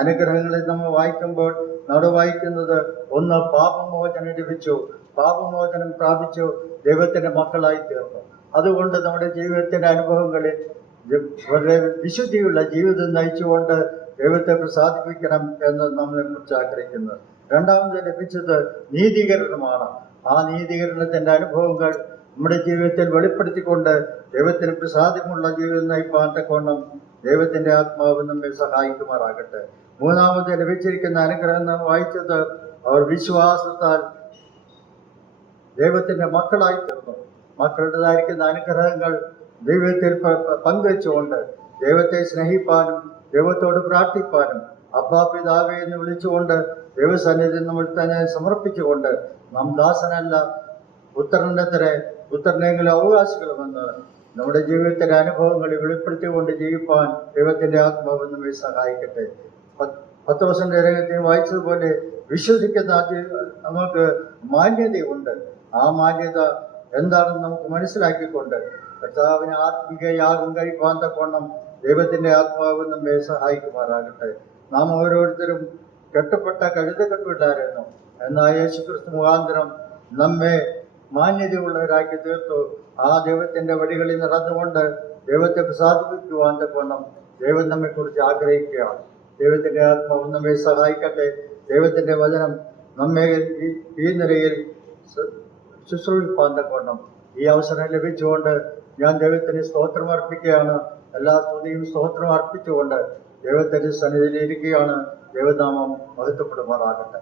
അനുഗ്രഹങ്ങളിൽ നമ്മൾ വായിക്കുമ്പോൾ നമ്മൾ വായിക്കുന്നത്, ഒന്ന്, പാപമോചനം ലഭിച്ചു, പാപമോചനം പ്രാപിച്ചു, ദൈവത്തിന്റെ മക്കളായി തീർന്നു. അതുകൊണ്ട് നമ്മുടെ ജീവിതത്തിന്റെ അനുഭവങ്ങളിൽ വളരെ വിശുദ്ധിയുള്ള ജീവിതം നയിച്ചുകൊണ്ട് ദൈവത്തെ പ്രസാദിപ്പിക്കണം എന്ന് നമ്മളെ കുറിച്ച് ആഗ്രഹിക്കുന്നത്. രണ്ടാമത് ലഭിച്ചത് നീതീകരണമാണ്. ആ നീതീകരണത്തിന്റെ അനുഭവങ്ങൾ നമ്മുടെ ജീവിതത്തിൽ വെളിപ്പെടുത്തിക്കൊണ്ട് ദൈവത്തിന് പ്രസാദമുള്ള ജീവിതം നയിപ്പാൻ തക്കവണ്ണം ദൈവത്തിന്റെ ആത്മാവ് നമ്മെ സഹായിക്കുമാറാകട്ടെ. മൂന്നാമത് ലഭിച്ചിരിക്കുന്ന അനുഗ്രഹം നാം വായിച്ചത്, അവർ വിശ്വാസത്താൽ ദൈവത്തിന്റെ മക്കളായി തീർന്നു. മക്കളുടേതായിരിക്കുന്ന അനുഗ്രഹങ്ങൾ ദൈവത്തിൽ പങ്കുവെച്ചുകൊണ്ട് ദൈവത്തെ സ്നേഹിപ്പാനും ദൈവത്തോട് പ്രാർത്ഥിപ്പാനും അബ്ബാ പിതാവേ എന്ന് വിളിച്ചുകൊണ്ട് ദൈവസന്നിധി നമ്മൾ തന്നെ സമർപ്പിച്ചുകൊണ്ട് നാം ദാസനല്ല പുത്രനെങ്കിലും അവകാശികളുമെന്ന് നമ്മുടെ ജീവിതത്തിലെ അനുഭവങ്ങൾ വെളിപ്പെടുത്തിക്കൊണ്ട് ജീവിപ്പാൻ ദൈവത്തിന്റെ ആത്മാവ് നമ്മെ സഹായിക്കട്ടെ. പത്രോസിന്റെ രംഗത്തിൽ വായിച്ചതുപോലെ വിശ്വസിക്കുന്ന നമുക്ക് മാന്യതയുണ്ട്. ആ മാന്യത എന്താണെന്ന് നമുക്ക് മനസ്സിലാക്കിക്കൊണ്ട് കർത്താവിന് ആത്മീക യാഗം കഴിപ്പാൻ തക്കവണ്ണം ദൈവത്തിന്റെ ആത്മാവ് നമ്മെ സഹായിക്കുമാറാകട്ടെ. നാം ഓരോരുത്തരും കെട്ടപ്പെട്ട കഴുതക്കെട്ടുണ്ടായിരുന്നു. എന്നാൽ യേശുക്രിസ്തു മുഖാന്തരം നമ്മെ മാന്യതയുള്ളവരാക്കി തീർത്തു. ആ ദൈവത്തിന്റെ വഴികളിൽ നടന്നുകൊണ്ട് ദൈവത്തെ പ്രസാദിപ്പിക്കുവാൻ തക്കവണ്ണം ദൈവം നമ്മെക്കുറിച്ച് ആഗ്രഹിക്കുകയാണ്. ദൈവത്തിന്റെ ആത്മാവ് നമ്മെ സഹായിക്കട്ടെ. ദൈവത്തിന്റെ വചനം നമ്മെ ഈ നിലയിൽ ശുശ്രൂഷിപ്പാൻ തക്കവണ്ണം ഈ അവസരം ലഭിച്ചുകൊണ്ട് ഞാൻ ദൈവത്തിന് സ്തോത്രം അർപ്പിക്കുകയാണ്. എല്ലാ സ്തുതിയും സ്തോത്രം അർപ്പിച്ചുകൊണ്ട് ദൈവത്തിന്റെ സന്നിധിയിൽ ഇരിക്കുകയാണ്. ദൈവനാമം മഹത്വപ്പെടുമാറാകട്ടെ.